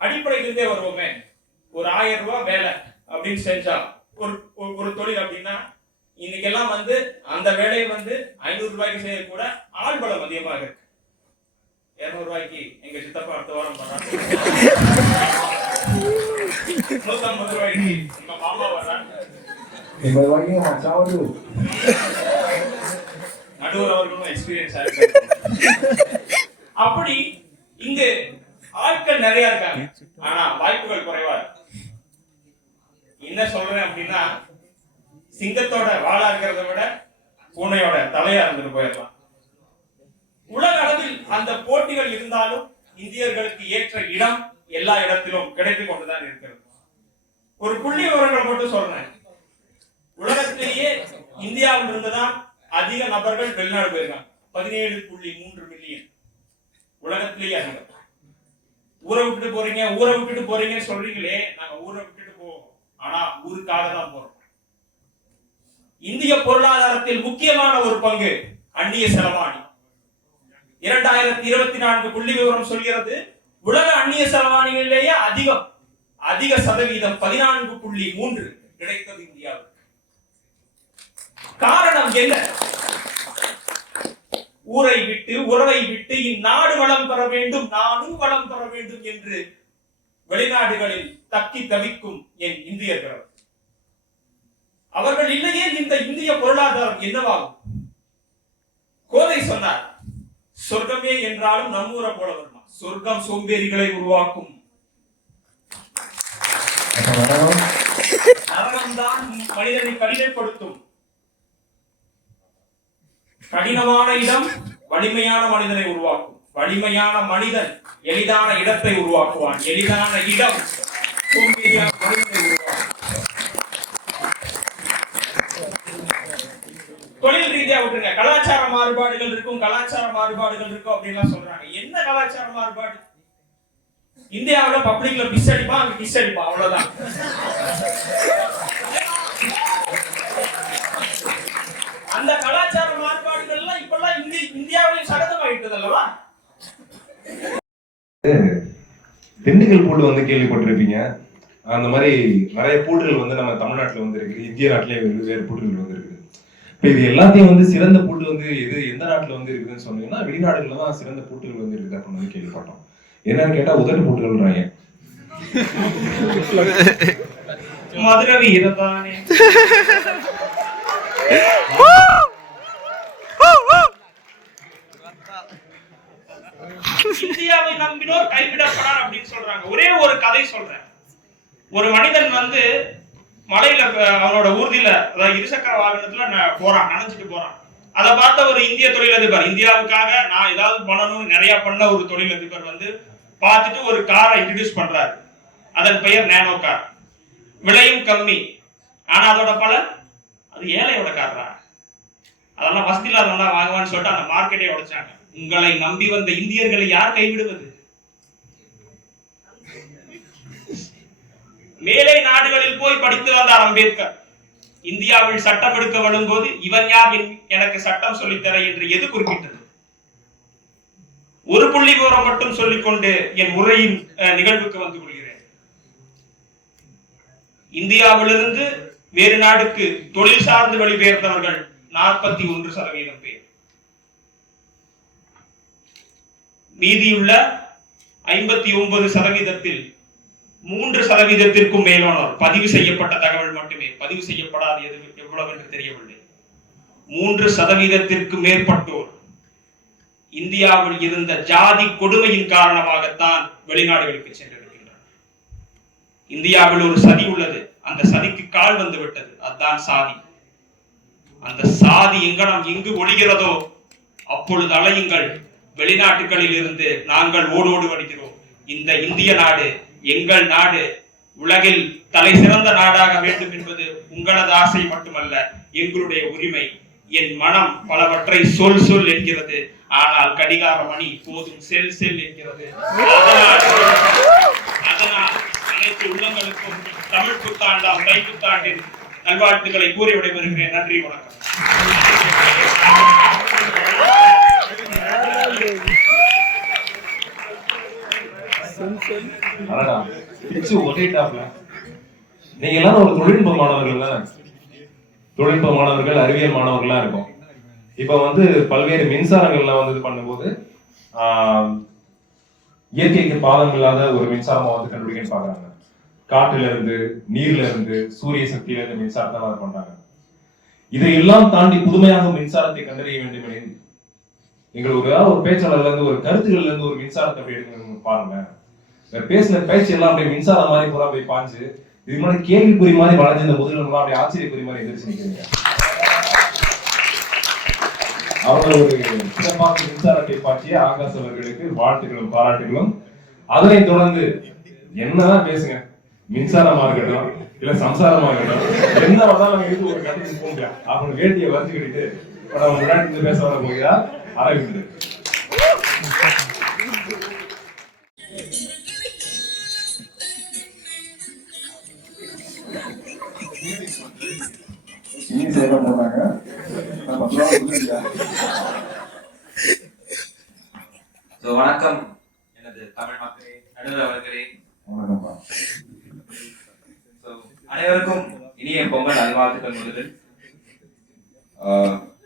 அடிப்படையிலிருந்தே வருவோமே, ஒரு 1000 ரூபாய் வேலை அப்படின்னு செஞ்சா ஒரு தொழில் அப்படின்னா இன்னைக்கெல்லாம் வந்து அந்த வேலையை வந்து 500 ரூபாய்க்கு செய்ய கூட ஆள் பலம் அதிகமாக இருக்கு. 200 ரூபாய்க்கு எங்க சித்தப்பா அடுத்த வாரம் வர்றாங்க, 150 ரூபாய்க்கு எங்க மாமா வர்றாங்க, நடுவர் அவர்களும் எக்ஸ்பீரியன்ஸ் ஆயிருக்கு. அப்படி இங்கு ஆட்கள் நிறைய இருக்காங்க, ஆனா வாய்ப்புகள் குறைவா இருக்கு. என்ன சொல்றேன் அப்படின்னா, சிங்கத்தோட வாழா இருக்கிறத விட பூனையோட தலையா இருந்துட்டு போயிடலாம். உலக அளவில் அந்த போட்டிகள் இருந்தாலும் இந்தியர்களுக்கு ஏற்ற இடம் எல்லா இடத்திலும் கிடைத்துக் கொண்டுதான் இருக்கிறது. ஒரு புள்ளி விவரங்கள் மட்டும் சொல்றேன். உலகத்திலேயே இந்தியாவில் இருந்துதான் அதிக நபர்கள் வெளிநாடு போயிருக்காங்க. 17.3 மில்லியன் உலகத்திலேயே அதிகம். ஊரை விட்டுட்டு போறீங்கன்னு சொல்றீங்களே, நாங்க ஊரை விட்டுட்டு போவோம், ஆனா ஊருக்காக தான் போறோம். இந்திய பொருளாதாரத்தில் முக்கியமான ஒரு பங்கு அந்நிய செலவாணி. 2024 புள்ளி விவரம் சொல்கிறது, உலக அந்நிய செலவாணிகளிலேயே அதிக சதவீதம் 14.3 கிடைத்தது இந்தியாவுக்கு. காரணம் என்ன? ஊரை விட்டு உறவை விட்டு இந்நாடு வளம் பெற வேண்டும், நானும் வளம் பெற வேண்டும் என்று வெளிநாடுகளில் தக்கி தவிக்கும் என் இந்தியர்கள். அவர்கள் இல்லையே இந்த இந்திய பொருளாதாரம் என்னவாகும்? கோதை சொன்னார், சொர்க்கமே என்றாலும் நம்மூரை போல வருமா? சொர்க்கம் சோம்பேறிகளை உருவாக்கும், நரகம்தான் மனிதனை கடினப்படுத்தும். கடினமான இடம் வலிமையான மனிதனை உருவாக்கும். வலிமையான மனிதன் எளிதான இடத்தை உருவாக்குவான். எளிதான இடம் சோம்பேறியான மனிதனை உருவாக்கும். தொழில் ரீதியா விட்டுருங்க, கலாச்சார மாறுபாடுகள் இருக்கும் அப்படின்லாம் சொல்றாங்க. என்ன கலாச்சார மாறுபாடு? இந்தியாவுல பப்ளிக்ல பிஸ் அடிப்பான், அங்க கிஸ் அடிப்பான், அவ்வளவுதான். அந்த கலாச்சார மாறுபாடுகள் எல்லாம் இப்பெல்லாம் இந்தியாவிலும் சகஜமாயிட்டது அல்லவா? திண்டுக்கல் பூண்டு வந்து கேள்விப்பட்டிருப்பீங்க. அந்த மாதிரி நிறைய பூண்டுகள் வந்து நம்ம தமிழ்நாட்டுல வந்து இருக்கு, இந்திய நாட்டிலேயே வேறு பூண்டுகள் வந்து இருக்கு. இப்ப இது எல்லாத்தையும் வந்து சிறந்த பூட்டு வந்து எந்த நாட்டுல வந்து இருக்குதுன்னு சொன்னீங்கன்னா வெளிநாடுகள்ல தான் சிறந்த பூட்டுகள் வந்து இருக்குது அப்படின்னு வந்து கேள்விப்பட்டோம். என்னன்னு கேட்டா உதட்டு பூட்டுகள்ன்றாங்க. மதுரை வீரதானே. இந்தியாவை நம்பினோர் கைவிடப்படார் அப்படின்னு சொல்றாங்க. ஒரே ஒரு கதை சொல்றேன். ஒரு மனிதன் வந்து மலையில அவனோட ஊர்தியில அதாவது இருசக்கர வாகனத்துல போறான், நனைஞ்சிட்டு போறான். அதை பார்த்த ஒரு இந்திய தொழிலதிபர், இந்தியாவுக்காக நான் ஏதாவது பண்ணணும்னு நிறைய பண்ண ஒரு தொழிலதிபர் வந்து பார்த்துட்டு ஒரு காரை இன்ட்ரடியூஸ் பண்றாரு. அதன் பெயர் நேனோ கார். விலையும் கம்மி, ஆனா அதோட பலன் அது ஏழையோட கார் தான். அதெல்லாம் வசதி இல்லாதவங்க வாங்குவான்னு சொல்லிட்டு அந்த மார்க்கெட்டை உடைச்சாங்க. உங்களை நம்பி வந்த இந்தியர்களை யார் கைவிடுவது? மேலை நாடுகளில் போய் படித்து வந்தார் அம்பேத்கர். இந்தியாவில் சட்டம் எடுக்க வரும்போது இவன் யார் எனக்கு சட்டம் சொல்லித்தர என்று எது குறிப்பிட்டது? ஒரு புள்ளி விவரம் மட்டும் சொல்லிக்கொண்டு என் உரையின் நிகழ்வுக்கு வந்து கொள்கிறேன். இந்தியாவிலிருந்து வேறு நாடுக்கு தொழில் சார்ந்து வெளிபெயர்ந்தவர்கள் 41% பேர். மீதியுள்ள 59% 3%த்திற்கும் மேலானோர் பதிவு செய்யப்பட்ட தகவல் மட்டுமே, பதிவு செய்யப்படாத எவ்வளவு என்று தெரியவில்லை. 3%த்திற்கு மேற்பட்டோர் இந்தியாவில் இருந்த ஜாதி கொடுமையின் காரணமாகத்தான் வெளிநாடுகளுக்கு சென்றிருக்கின்றனர். இந்தியாவில் ஒரு சதி உள்ளது, அந்த சதிக்கு கால் வந்து விட்டது, அதுதான் சாதி. அந்த சாதி எங்கு ஒழிகிறதோ அப்பொழுது அலையுங்கள், வெளிநாட்டுகளில் இருந்து நாங்கள் ஓடோடு வருகிறோம். இந்த இந்திய நாடு எங்கள் நாடு, உலகில் தலை சிறந்த நாடாக வேண்டும் என்பது உங்களது ஆசை மட்டுமல்ல, எங்களுடைய உரிமை. என் மனம் பலவற்றை சொல் என்கிறது, ஆனால் கடிகார மணி போதும் செல் என்கிறது. அதனால் அனைத்து உள்ளங்களுக்கும் தமிழ் புத்தாண்டாம் தை புத்தாண்டின் நல்வாழ்த்துக்களை கூறி விடைபெறுகிறேன். நன்றி, வணக்கம். நீங்க எல்லாரும் ஒரு தொழில்நுட்ப மாணவர்கள் தானே? தொழில்நுட்ப மாணவர்கள், அறிவியல் மாணவர்களா இருக்கும். இப்ப வந்து பல்வேறு மின்சாரங்கள்ல வந்து இது பண்ணும்போது இயற்கைக்கு பாதம் இல்லாத ஒரு மின்சாரமா வந்து கண்டுபிடிக்கன்னு பாக்குறாங்க. காற்றுல இருந்து, நீர்ல இருந்து, சூரிய சக்தியில இருந்து மின்சாரத்தை வந்து பண்றாங்க. இதையெல்லாம் தாண்டி புதுமையாக மின்சாரத்தை கண்டறிய வேண்டும் என எங்கள் ஒரு பேச்சாளர்ல இருந்து, ஒரு கருத்துக்கள்ல இருந்து ஒரு மின்சாரத்தை அப்படி எடுங்க பாருங்க. பேசின பேச்சு எல்லாம் அப்படியே மின்சாரம் மாதிரி பூரா போய் பாஞ்சு, இது மாதிரி கேள்விக்குறி மாதிரி வளைஞ்ச இந்த முதல்வர்கள்லாம் அப்படியே ஆச்சரியக்குறி மாதிரி எதிர்த்து நிற்கிறீங்க. அவங்க ஒரு சிறப்பாக மின்சாரத்தை பாய்ச்சிய ஆகாஷ் அவர்களுக்கு வாழ்த்துக்களும் பாராட்டுகளும். அதனை தொடர்ந்து என்னதான் பேசுங்க, மின்சாரமா இருக்கட்டும் இல்ல சம்சாரமா இருக்கட்டும், என்ன வந்தாலும் நம்ம இருந்து ஒரு கட்டத்துக்கு போங்க அப்படின்னு வேட்டியை வரைஞ்சுக்கிட்டு நம்ம முன்னாடி பேச வர போகிறா அரவிந்த். வணக்கம் எனது தமிழ் மக்களே, நடுவர் அவர்களே, அனைவருக்கும் இனிய பொங்கல் நல்வாழ்த்துக்கள். முதலில்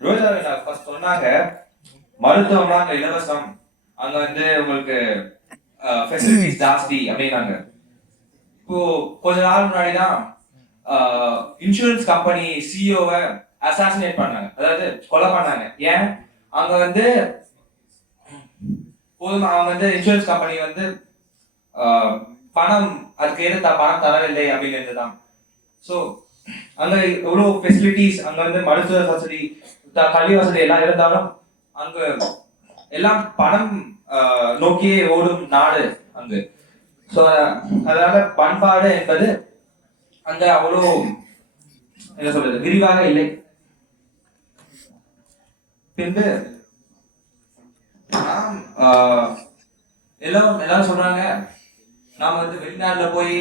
ரோஜா ஃபர்ஸ்ட் சொன்னாங்க மருத்துவம் அங்க இலவசம், அங்க வந்து உங்களுக்கு ஃபெசிலிட்டிஸ் ஜாஸ்தி அப்படின்னாங்க. இப்போ கொஞ்ச நாள் முன்னாடிதான் இன்சூரன்ஸ் கம்பெனி சிஇஓவை அசாசினேட் பண்ணாங்க, அதாவது கொலை பண்ணாங்க. ஏன்? அங்க வந்து போதுமா அவங்க வந்து இன்சூரன்ஸ் கம்பெனி வந்து பணம் அதுக்கு ஏற்ற பணம் தரவில்லை அப்படின்னு தான். ஸோ அங்க எவ்வளவு ஃபெசிலிட்டிஸ், அங்க வந்து மருத்துவ வசதி, கல்வி வசதி எல்லாம் இருந்தாலும் அங்க எல்லாம் பணம் நோக்கியே ஓடும் நாடு அங்கு. ஸோ அதனால பண்பாடு என்பது அங்க அவ்வளோ என்ன சொல்றது விரிவாக இல்லை. பின்பு எல்லாரும் சொல்றாங்க நாம வந்து வெளிநாட்டுல போய்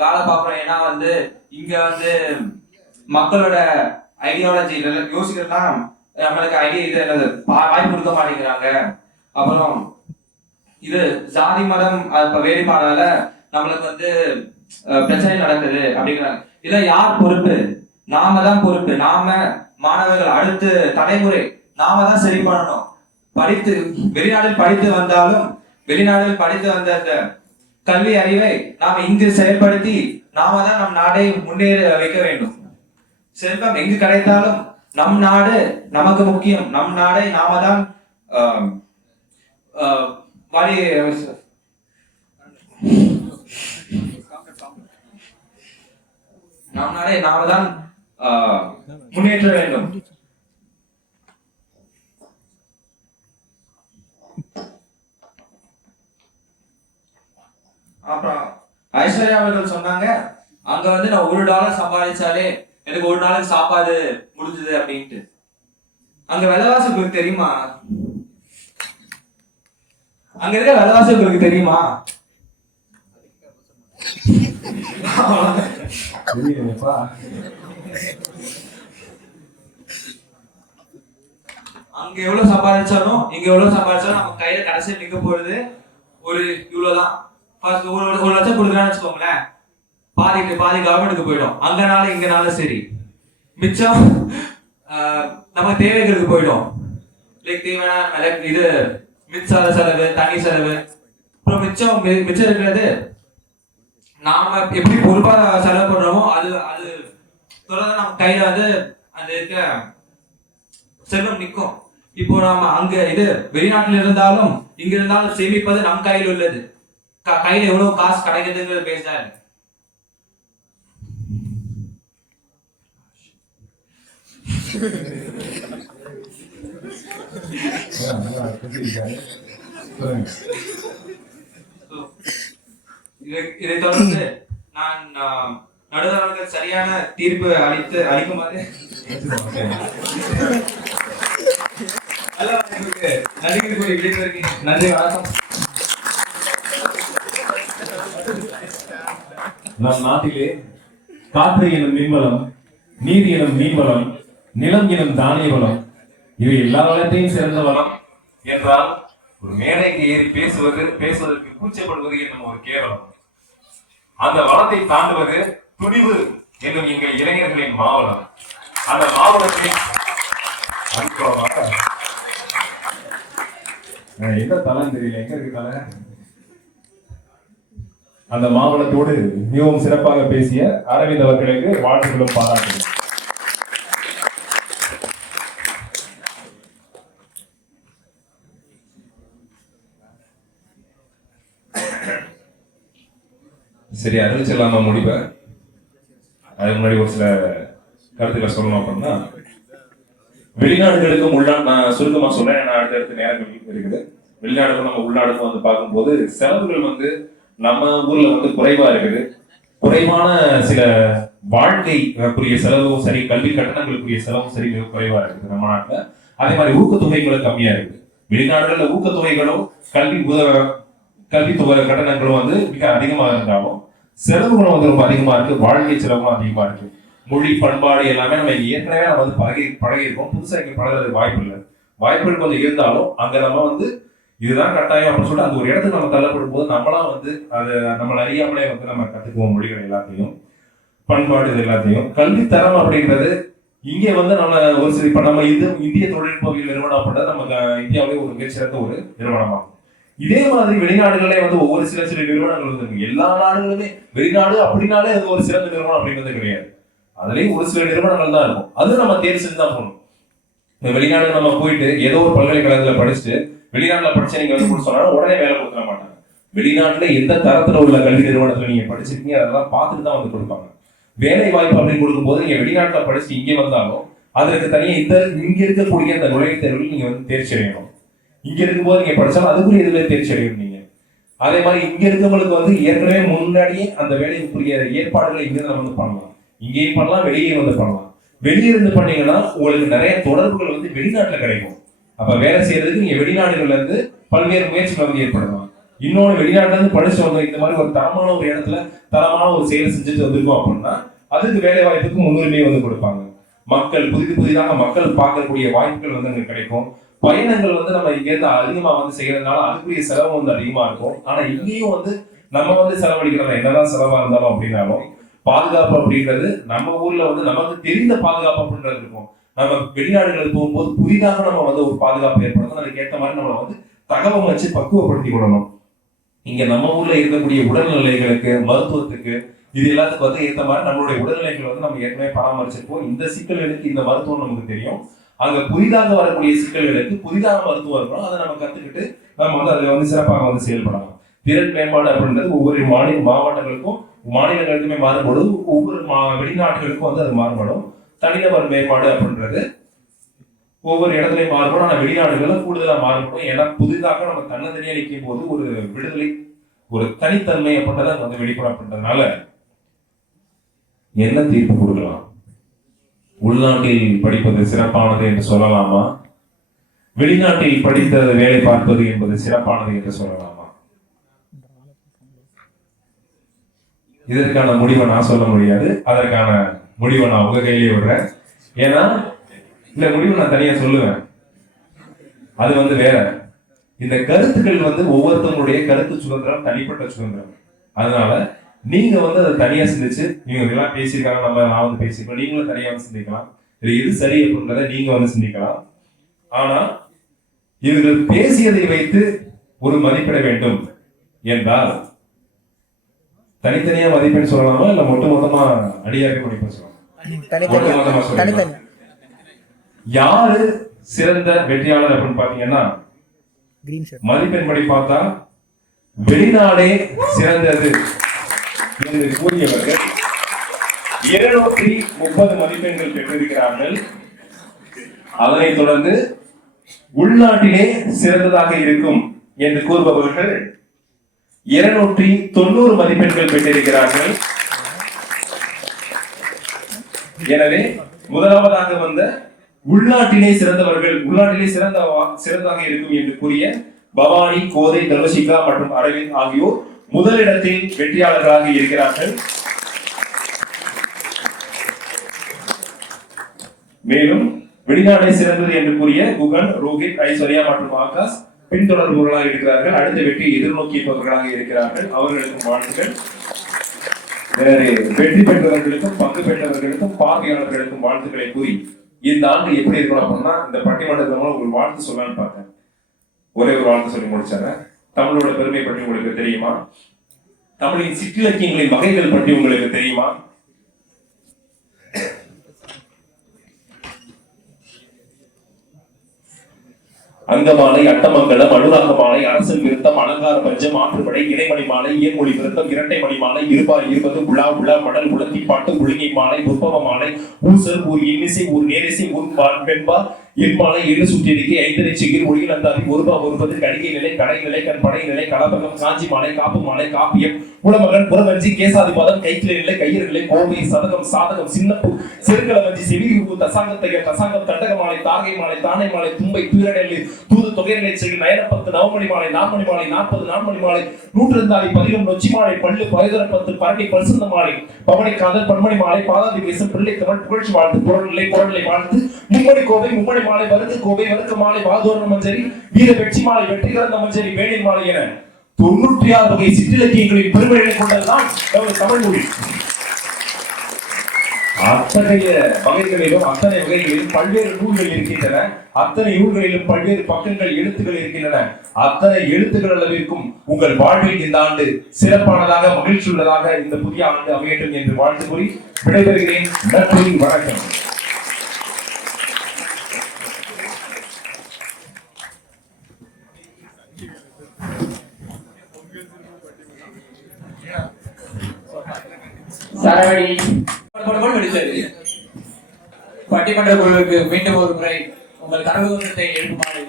வேலை பார்க்கறோம், ஏன்னா வந்து இங்க வந்து மக்களோட ஐடியாலஜி யோசிக்கிறதுனா நம்மளுக்கு ஐடியா இது என்னது வாய்ப்பு கொடுக்க மாட்டேங்கிறாங்க. அப்புறம் இது ஜாதி மதம் வேறுபாடால நம்மளுக்கு வந்து பிரச்சனை நடக்குது அப்படிங்கிறாங்க. இதுல யார் பொறுப்பு? நாம தான் பொறுப்பு. நாம மாணவர்கள் அடுத்த தலைமுறை நாம தான் சரி பண்ணணும். படித்து வெளிநாட்டில் படித்து வந்தாலும் வெளிநாட்டில் படித்து வந்த அந்த கல்வி அறிவை நாம இங்கு செயல்படுத்தி நாம தான் நம் நாடை முன்னேற வைக்க வேண்டும். செல்வம் எங்கு கிடைத்தாலும் நம் நாடு நமக்கு முக்கியம். நம் நாடை நாம தான் வழி நம் நாடை நாம தான் முன்னேற்ற வேண்டும். அப்புறம் ஐஸ்வர்யா அவர்கள் சொன்னாங்க, அங்க வந்து நான் $1 சம்பாதிச்சாலே எனக்கு ஒரு நாளுக்கு சாப்பாடு முடிஞ்சது அப்படின்ட்டு. அங்க விலைவாசி உங்களுக்கு தெரியுமா? அங்க இருக்க விலைவாசி உங்களுக்கு தெரியுமா? அங்க எவ்வளவு சம்பாதிச்சாலும் இங்க எவ்வளவு சம்பாதிச்சாலும் நம்ம கையில கடைசியில் நிக்க போறது ஒரு இவ்வளவுதான். ஒரு லட்சம் கொடுக்குறான்னு வச்சுக்கோங்களேன், பாதி கவர்மெண்ட்டுக்கு போயிடும். அங்கனாலும் இங்கனாலும் சரி. மிச்சம் நம்ம தேவைகளுக்கு போயிடும். லைக் தேவையான இது மின்சார செலவு, தண்ணி செலவு. அப்புறம் மிச்சம் இருக்கிறது நாம எப்படி பொறுப்பா செலவு பண்றோமோ அது தொடர்ந்து நம்ம கையில வந்து அந்த இருக்க செல்வம் நிற்கும். இப்போ நாம அங்க இது வெளிநாட்டில் இருந்தாலும் இங்க இருந்தாலும் சேமிப்பது நம் கையில் உள்ளது. கையில எவ்வளவு காசு கிடைக்குதுங்கிறது பேசா இருக்கு. இதை தொடர்ந்து நான் நடுவர்களுக்கு சரியான தீர்ப்பு அளிக்குமாறு நன்றி கூறி விடைபெறுகிறேன். நன்றி, வணக்கம். நம் நாட்டிலே காற்று எனும் மின்வளம், நீர் எனும் மீன்வளம், நிலம் எனும் தானிய வளம், இது எல்லா வளத்தையும் சிறந்த வளம் என்றால் ஒரு மேடைக்கு ஏறி பேசுவதற்கு கூச்சப்படுவது என்னும் ஒரு கேவலம். அந்த வளத்தை தாண்டுவது துணிவு என்னும் எங்கள் இளைஞர்களின் மாவளம். அந்த மாவளத்தை எந்த தலம் தெரியல, எங்க இருக்கு தலை? அந்த மாவளத்தோடு மிகவும் சிறப்பாக பேசிய அரவிந்த் அவர்களுக்கு வாழ்த்துக்களும் பாராட்டுகள். சரி, அறிவிச்சிடலாமா முடிவை? அதுக்கு முன்னாடி ஒரு சில கருத்துக்களை சொல்லணும். அப்படின்னா வெளிநாடுகளுக்கும் நான் சுருக்கமா சொல்றேன், ஏன்னா அடுத்தடுத்து நேரங்கள் இருக்குது. வெளிநாடுகளும் நம்ம உள்நாடுக்கும் வந்து பார்க்கும்போது செலவுகள் வந்து நம்ம ஊர்ல வந்து குறைவா இருக்குது. குறைவான சில வாழ்க்கைக்குரிய செலவும் சரி, கல்வி கட்டணங்களுக்குரிய செலவும் சரி மிக குறைவா இருக்குது நம்ம நாட்டுல. அதே மாதிரி ஊக்கத்தொகைகளும் கம்மியா இருக்குது. வெளிநாடுகள்ல ஊக்கத்தொகைகளும் கல்வித்தொகை கட்டணங்களும் வந்து மிக அதிகமா இருந்தாலும் செலவுகளும் வந்து ரொம்ப அதிகமா இருக்கு. வாழ்க்கை செலவுகளும் அதிகமா இருக்கு. மொழி பண்பாடு எல்லாமே நம்ம ஏற்கனவே நம்ம வந்து பழகிருக்கோம். புதுசா இங்க பழகிறதுக்கு வாய்ப்பு இல்லை. வாய்ப்புகள் கொஞ்சம் இருந்தாலும் அங்க நம்ம வந்து இதுதான் கட்டாயம் அப்படின்னு சொல்லிட்டு அந்த ஒரு இடத்துக்கு நம்ம தள்ளப்படும் போது நம்மளாம் வந்து அதை நம்மளை அறியாமலே வந்து நம்ம கத்துக்குவோம். மொழிகள் எல்லாத்தையும், பண்பாடு இது எல்லாத்தையும். கல்வித்தரம் அப்படின்றது இங்கே வந்து நம்ம ஒரு சில இப்ப நம்ம இந்திய தொழில்நுட்பவியல் நிறுவனம் அப்படின்றது நமக்கு இந்தியாவிலே ஒரு மிகச்சிறந்த ஒரு நிறுவனமாகும். இதே மாதிரி வெளிநாடுகளே வந்து ஒவ்வொரு சில நிறுவனங்கள் வந்து எல்லா நாடுகளுமே வெளிநாடு அப்படின்னாலே அது ஒரு சிறந்த நிறுவனம் அப்படிங்கிறது கிடையாது. அதுலயும் ஒரு சில நிறுவனங்கள் தான் இருக்கும். அது நம்ம தேர்வு செஞ்சு தான் போகணும். இந்த வெளிநாடு நம்ம போயிட்டு ஏதோ ஒரு பல்கலைக்கழகத்துல படிச்சுட்டு வெளிநாட்டுல படிச்ச நீங்க வந்து சொன்னாலும் உடனே வேலை கொடுத்துட மாட்டாங்க. வெளிநாட்டுல எந்த தரத்துல உள்ள கல்வி நிறுவனத்துல நீங்க படிச்சிருக்கீங்க அதெல்லாம் பார்த்துட்டு தான் வந்து கொடுப்பாங்க. வேலை வாய்ப்பு அப்படின்னு கொடுக்கும்போது நீங்க வெளிநாட்டுல படிச்சு இங்கே வந்தாலும் அதற்கு தனியா இங்க இருக்கக்கூடிய அந்த நுழைவுத் தேர்வில் நீங்க வந்து தேர்ச்சி அடையணும். இங்க இருக்கும்போது நீங்க படிச்சாலும் அதுக்குரிய இதுல தேர்ச்சி அடையணும் நீங்க. அதே மாதிரி இங்க இருக்கவங்களுக்கு வந்து ஏற்கனவே முன்னாடியே அந்த வேலைக்குரிய ஏற்பாடுகளை இங்க நம்ம வந்து பண்ணலாம். இங்கேயும் பண்ணலாம், வெளியே வந்து பண்ணலாம். வெளியே இருந்து பண்ணீங்கன்னா உங்களுக்கு நிறைய தொடர்புகள் வந்து வெளிநாட்டுல கிடைக்கும். அப்ப வேலை செய்யறதுக்கு நீங்க வெளிநாடுகள்ல இருந்து பல்வேறு முயற்சிகள் வந்து ஏற்படலாம். இன்னொன்று வெளிநாட்டுல இருந்து படிச்சு வந்தோம் இந்த மாதிரி ஒரு தரமான ஒரு இடத்துல தரமான ஒரு செயல் செஞ்சுட்டு வந்திருக்கோம் அப்படின்னா அதுக்கு வேலை வாய்ப்புக்கு முன்னுரிமை வந்து கொடுப்பாங்க. மக்கள் புதிதாக மக்கள் பார்க்கக்கூடிய வாய்ப்புகள் வந்து அங்க கிடைக்கும். பயணங்கள் வந்து நம்ம இங்க இருந்து அதிகமா வந்து செய்யறதுனால அதுக்குரிய செலவு வந்து அதிகமா இருக்கும். ஆனா இங்கேயும் வந்து நம்ம வந்து செலவழிக்கிறோம் என்னதான் செலவா இருந்தாலும் அப்படின்னாலும் பாதுகாப்பு அப்படின்றது நம்ம ஊர்ல வந்து நமக்கு தெரிந்த பாதுகாப்பு அப்படின்றது இருக்கும். நம்ம வெளிநாடுகளுக்கு போகும்போது புதிதாக நம்ம வந்து ஒரு பாதுகாப்பு ஏற்படுத்தணும். அதுக்கு ஏற்ற மாதிரி நம்மளை வந்து தகவல் வச்சு பக்குவப்படுத்தி கொள்ளணும். இங்க நம்ம ஊர்ல இருக்கக்கூடிய உடல்நிலைகளுக்கு, மருத்துவத்துக்கு, இது எல்லாத்துக்கும் வந்து ஏற்ற மாதிரி நம்மளுடைய உடல்நிலைகளை வந்து நம்ம ஏற்கனவே பராமரிச்சிருப்போம். இந்த சிக்கல்களுக்கு இந்த மருத்துவம் நமக்கு தெரியும். அங்க புதிதாக வரக்கூடிய சிக்கல்களுக்கு புதிதாக மருத்துவம் இருக்கணும். அதை நம்ம கத்துக்கிட்டு நம்ம வந்து அதுல வந்து சிறப்பாக வந்து செயல்படலாம். திறன் மேம்பாடு அப்படின்றது ஒவ்வொரு மாவட்டங்களுக்கும் மாநிலங்களுக்குமே மாறுபடும். ஒவ்வொரு வெளிநாட்டுகளுக்கும் வந்து அது மாறுபடும். தனிநபர் மேம்பாடு அப்படின்றது ஒவ்வொரு இடத்துலயும் மாறுபடும். ஆனா வெளிநாடுகள்ல கூடுதலா மாறுபடும். ஏன்னா புதிதாக நம்ம தன்னந்தனியா நிற்கும் போது ஒரு விடுதலை, ஒரு தனித்தன்மை அப்படின்றத வந்து வெளிப்படப்பட்டதுனால என்ன தீர்ப்பு கொடுக்கலாம்? உள்நாட்டில் படிப்பது சிறப்பானது என்று சொல்லலாமா? வெளிநாட்டில் படித்த வேலை பார்ப்பது என்பது சிறப்பானது என்று சொல்லலாமா? இதற்கான முடிவை நான் சொல்ல முடியாது. அதற்கான முடிவை நான் உங்க கையிலேயே விடுறேன். ஏன்னா இந்த முடிவை நான் தனியா சொல்லுவேன், அது வந்து வேற. இந்த கருத்துக்கள் வந்து ஒவ்வொருத்தவங்களுடைய கருத்து சுதந்திரம், தனிப்பட்ட சுதந்திரம். அதனால நீங்க வந்து அதை தனியா சிந்திச்சு, நீங்க இதெல்லாம் பேசியிருக்காங்க, நான் வந்து பேசியிருக்கோம், நீங்களும் தனியா வந்து சிந்திக்கலாம். இது எது சரி அப்படின்றத நீங்க வந்து சிந்திக்கலாம். ஆனா இவர்கள் பேசியதை வைத்து ஒரு மதிப்பிட வேண்டும் என்றால் தனித்தனியா மதிப்பெண் சொல்லலாமா, இல்ல மொத்தமா அடியாக மதிப்பெண் சொல்லலாமா? யாரு சிறந்த வெற்றியாளர் அப்படின்னு பாத்தீங்கன்னா, மதிப்பெண் படி பார்த்தா வெளிநாடே சிறந்தது என்று கூறியவர்கள் 230 மதிப்பெண்கள் பெற்றிருக்கிறார்கள். அதனைத் தொடர்ந்து உள்நாட்டிலே சிறந்ததாக இருக்கும் என்று கூறுபவர்கள் 290 மதிப்பெண்கள் பெற்றிருக்கிறார்கள். எனவே முதலாவதாக வந்த உள்நாட்டிலே சிறந்தவர்கள், உள்நாட்டிலே சிறந்ததாக இருக்கும் என்று கூறிய பவானி, கோதை, தனுஷிகா மற்றும் அரவிந்த் ஆகியோர் முதலிடத்தில் வெற்றியாளர்களாக இருக்கிறார்கள். மேலும் வெளிநாடே சிறந்தது என்று கூறிய குகன், ரோஹித், ஐஸ்வர்யா மற்றும் ஆகாஷ் பின்தொடர்பவர்களாக இருக்கிறார்கள். அடுத்த வெற்றியை எதிர்நோக்கியவர்களாக இருக்கிறார்கள். அவர்களுக்கும் வாழ்த்துக்கள். வெற்றி பெற்றவர்களுக்கும் பங்கு பெற்றவர்களுக்கும் பார்வையாளர்களுக்கும் வாழ்த்துக்களை கூறி இந்த ஆண்டு எப்படி இருக்கணும் அப்படின்னா, இந்த பட்டிமன்றத்தின் மூலம் உங்களுக்கு வாழ்த்து சொல்லலாம்னு பார்த்தேன். ஒரே ஒரு வாழ்த்து சொல்லி முடிச்சாங்க. தமிழோட பெருமை பற்றி உங்களுக்கு தெரியுமா? தமிழின் சிற்றிலக்கியங்களின் வகைகள் பற்றி உங்களுக்கு தெரியுமா? அங்கமாலை, அட்டமங்கலம், அனுராக மாலை, அரசன் விருத்தம், அலங்கார பஞ்சம், ஆற்றுப்படை, இடைமணி மாலை, இயன்மொழி விருத்தம், இரட்டை மணி மாலை, இருபார் இருபது, உலா உலா, மடல் உலத்தி பாட்டு, உளிங்கை மாலை, உற்பவ மாலை, ஊசல், ஊர் இன்னிசை, ஊர் நேரிசை, ஊர் பெண்பார், எண்மாலை, ஏழு சுற்றிருக்கை, ஐந்தரை சிகிர், ஒளியில் அந்தாதி, ஒருபா ஒருபது, கடிகை நிலை, கடை நிலை, கண் படை நிலை, கலபகம், காஞ்சி மாலை, காப்பு மாலை, காப்பியம், குலமகன், புறவஞ்சி, கேசாதிபாதம், கைத்திலை நிலை, கையர்களை, கோவை, சதகம், சாதகம், சின்னப்பு, செருக்களவஞ்சி, செவியூவு, தசாங்கத்தையர், தசாங்கம், தண்டக மாலை, தாகை மாலை, தானை மாலை, தும்பை, துயரடலி, தூது தொகைநிலை செய்யும், நயனப்பத்து, நவமணி மாலை, நான்மணி மாலை, 40 நான்மணி மாலை, 102 பதிகம், நொச்சி மாலை, பள்ளு, பரிதரப்பத்து, பரட்டி, பரிசுந்த மாலை, பவனி காதல், பன்மணி மாலை, பாதாதி கேசம், பிள்ளை தமிழ், புகழ்ச்சி வாழ்த்து, புறநிலை, புறநிலை வாழ்த்து, மும்மணி கோவை, மும்மணி மாலை, வருது கோவை, வருக்கு மாலை, வாதோரண மஞ்சரி, வீர வெற்றி மாலை, வெற்றி கலந்த மஞ்சரி, வேணின் மாலை என 96 வகை சிற்றிலக்கியங்களின் பெருமைகளை கொண்டதுதான் நமது தமிழ் மொழி. அத்தகைய வகைகளிலும் அத்தனை வகைகளிலும் பல்வேறு நூல்கள் இருக்கின்றன. அத்தனை நூல்களிலும் பல்வேறு பக்கங்கள், எழுத்துக்கள் இருக்கின்றன. அத்தனை எழுத்துக்கள் அளவிற்கும் உங்கள் வாழ்வில் இந்த ஆண்டு சிறப்பானதாக, மகிழ்ச்சி உள்ளதாக இந்த புதிய ஆண்டு அமையட்டும் என்று வாழ்த்து கூறி விடைபெறுகிறேன். நன்றி, வணக்கம். சரவடி பட்டிமன்ற குழுவுக்கு மீண்டும் ஒரு முறை உங்கள் கரகோஷத்தை எழுப்புமாறு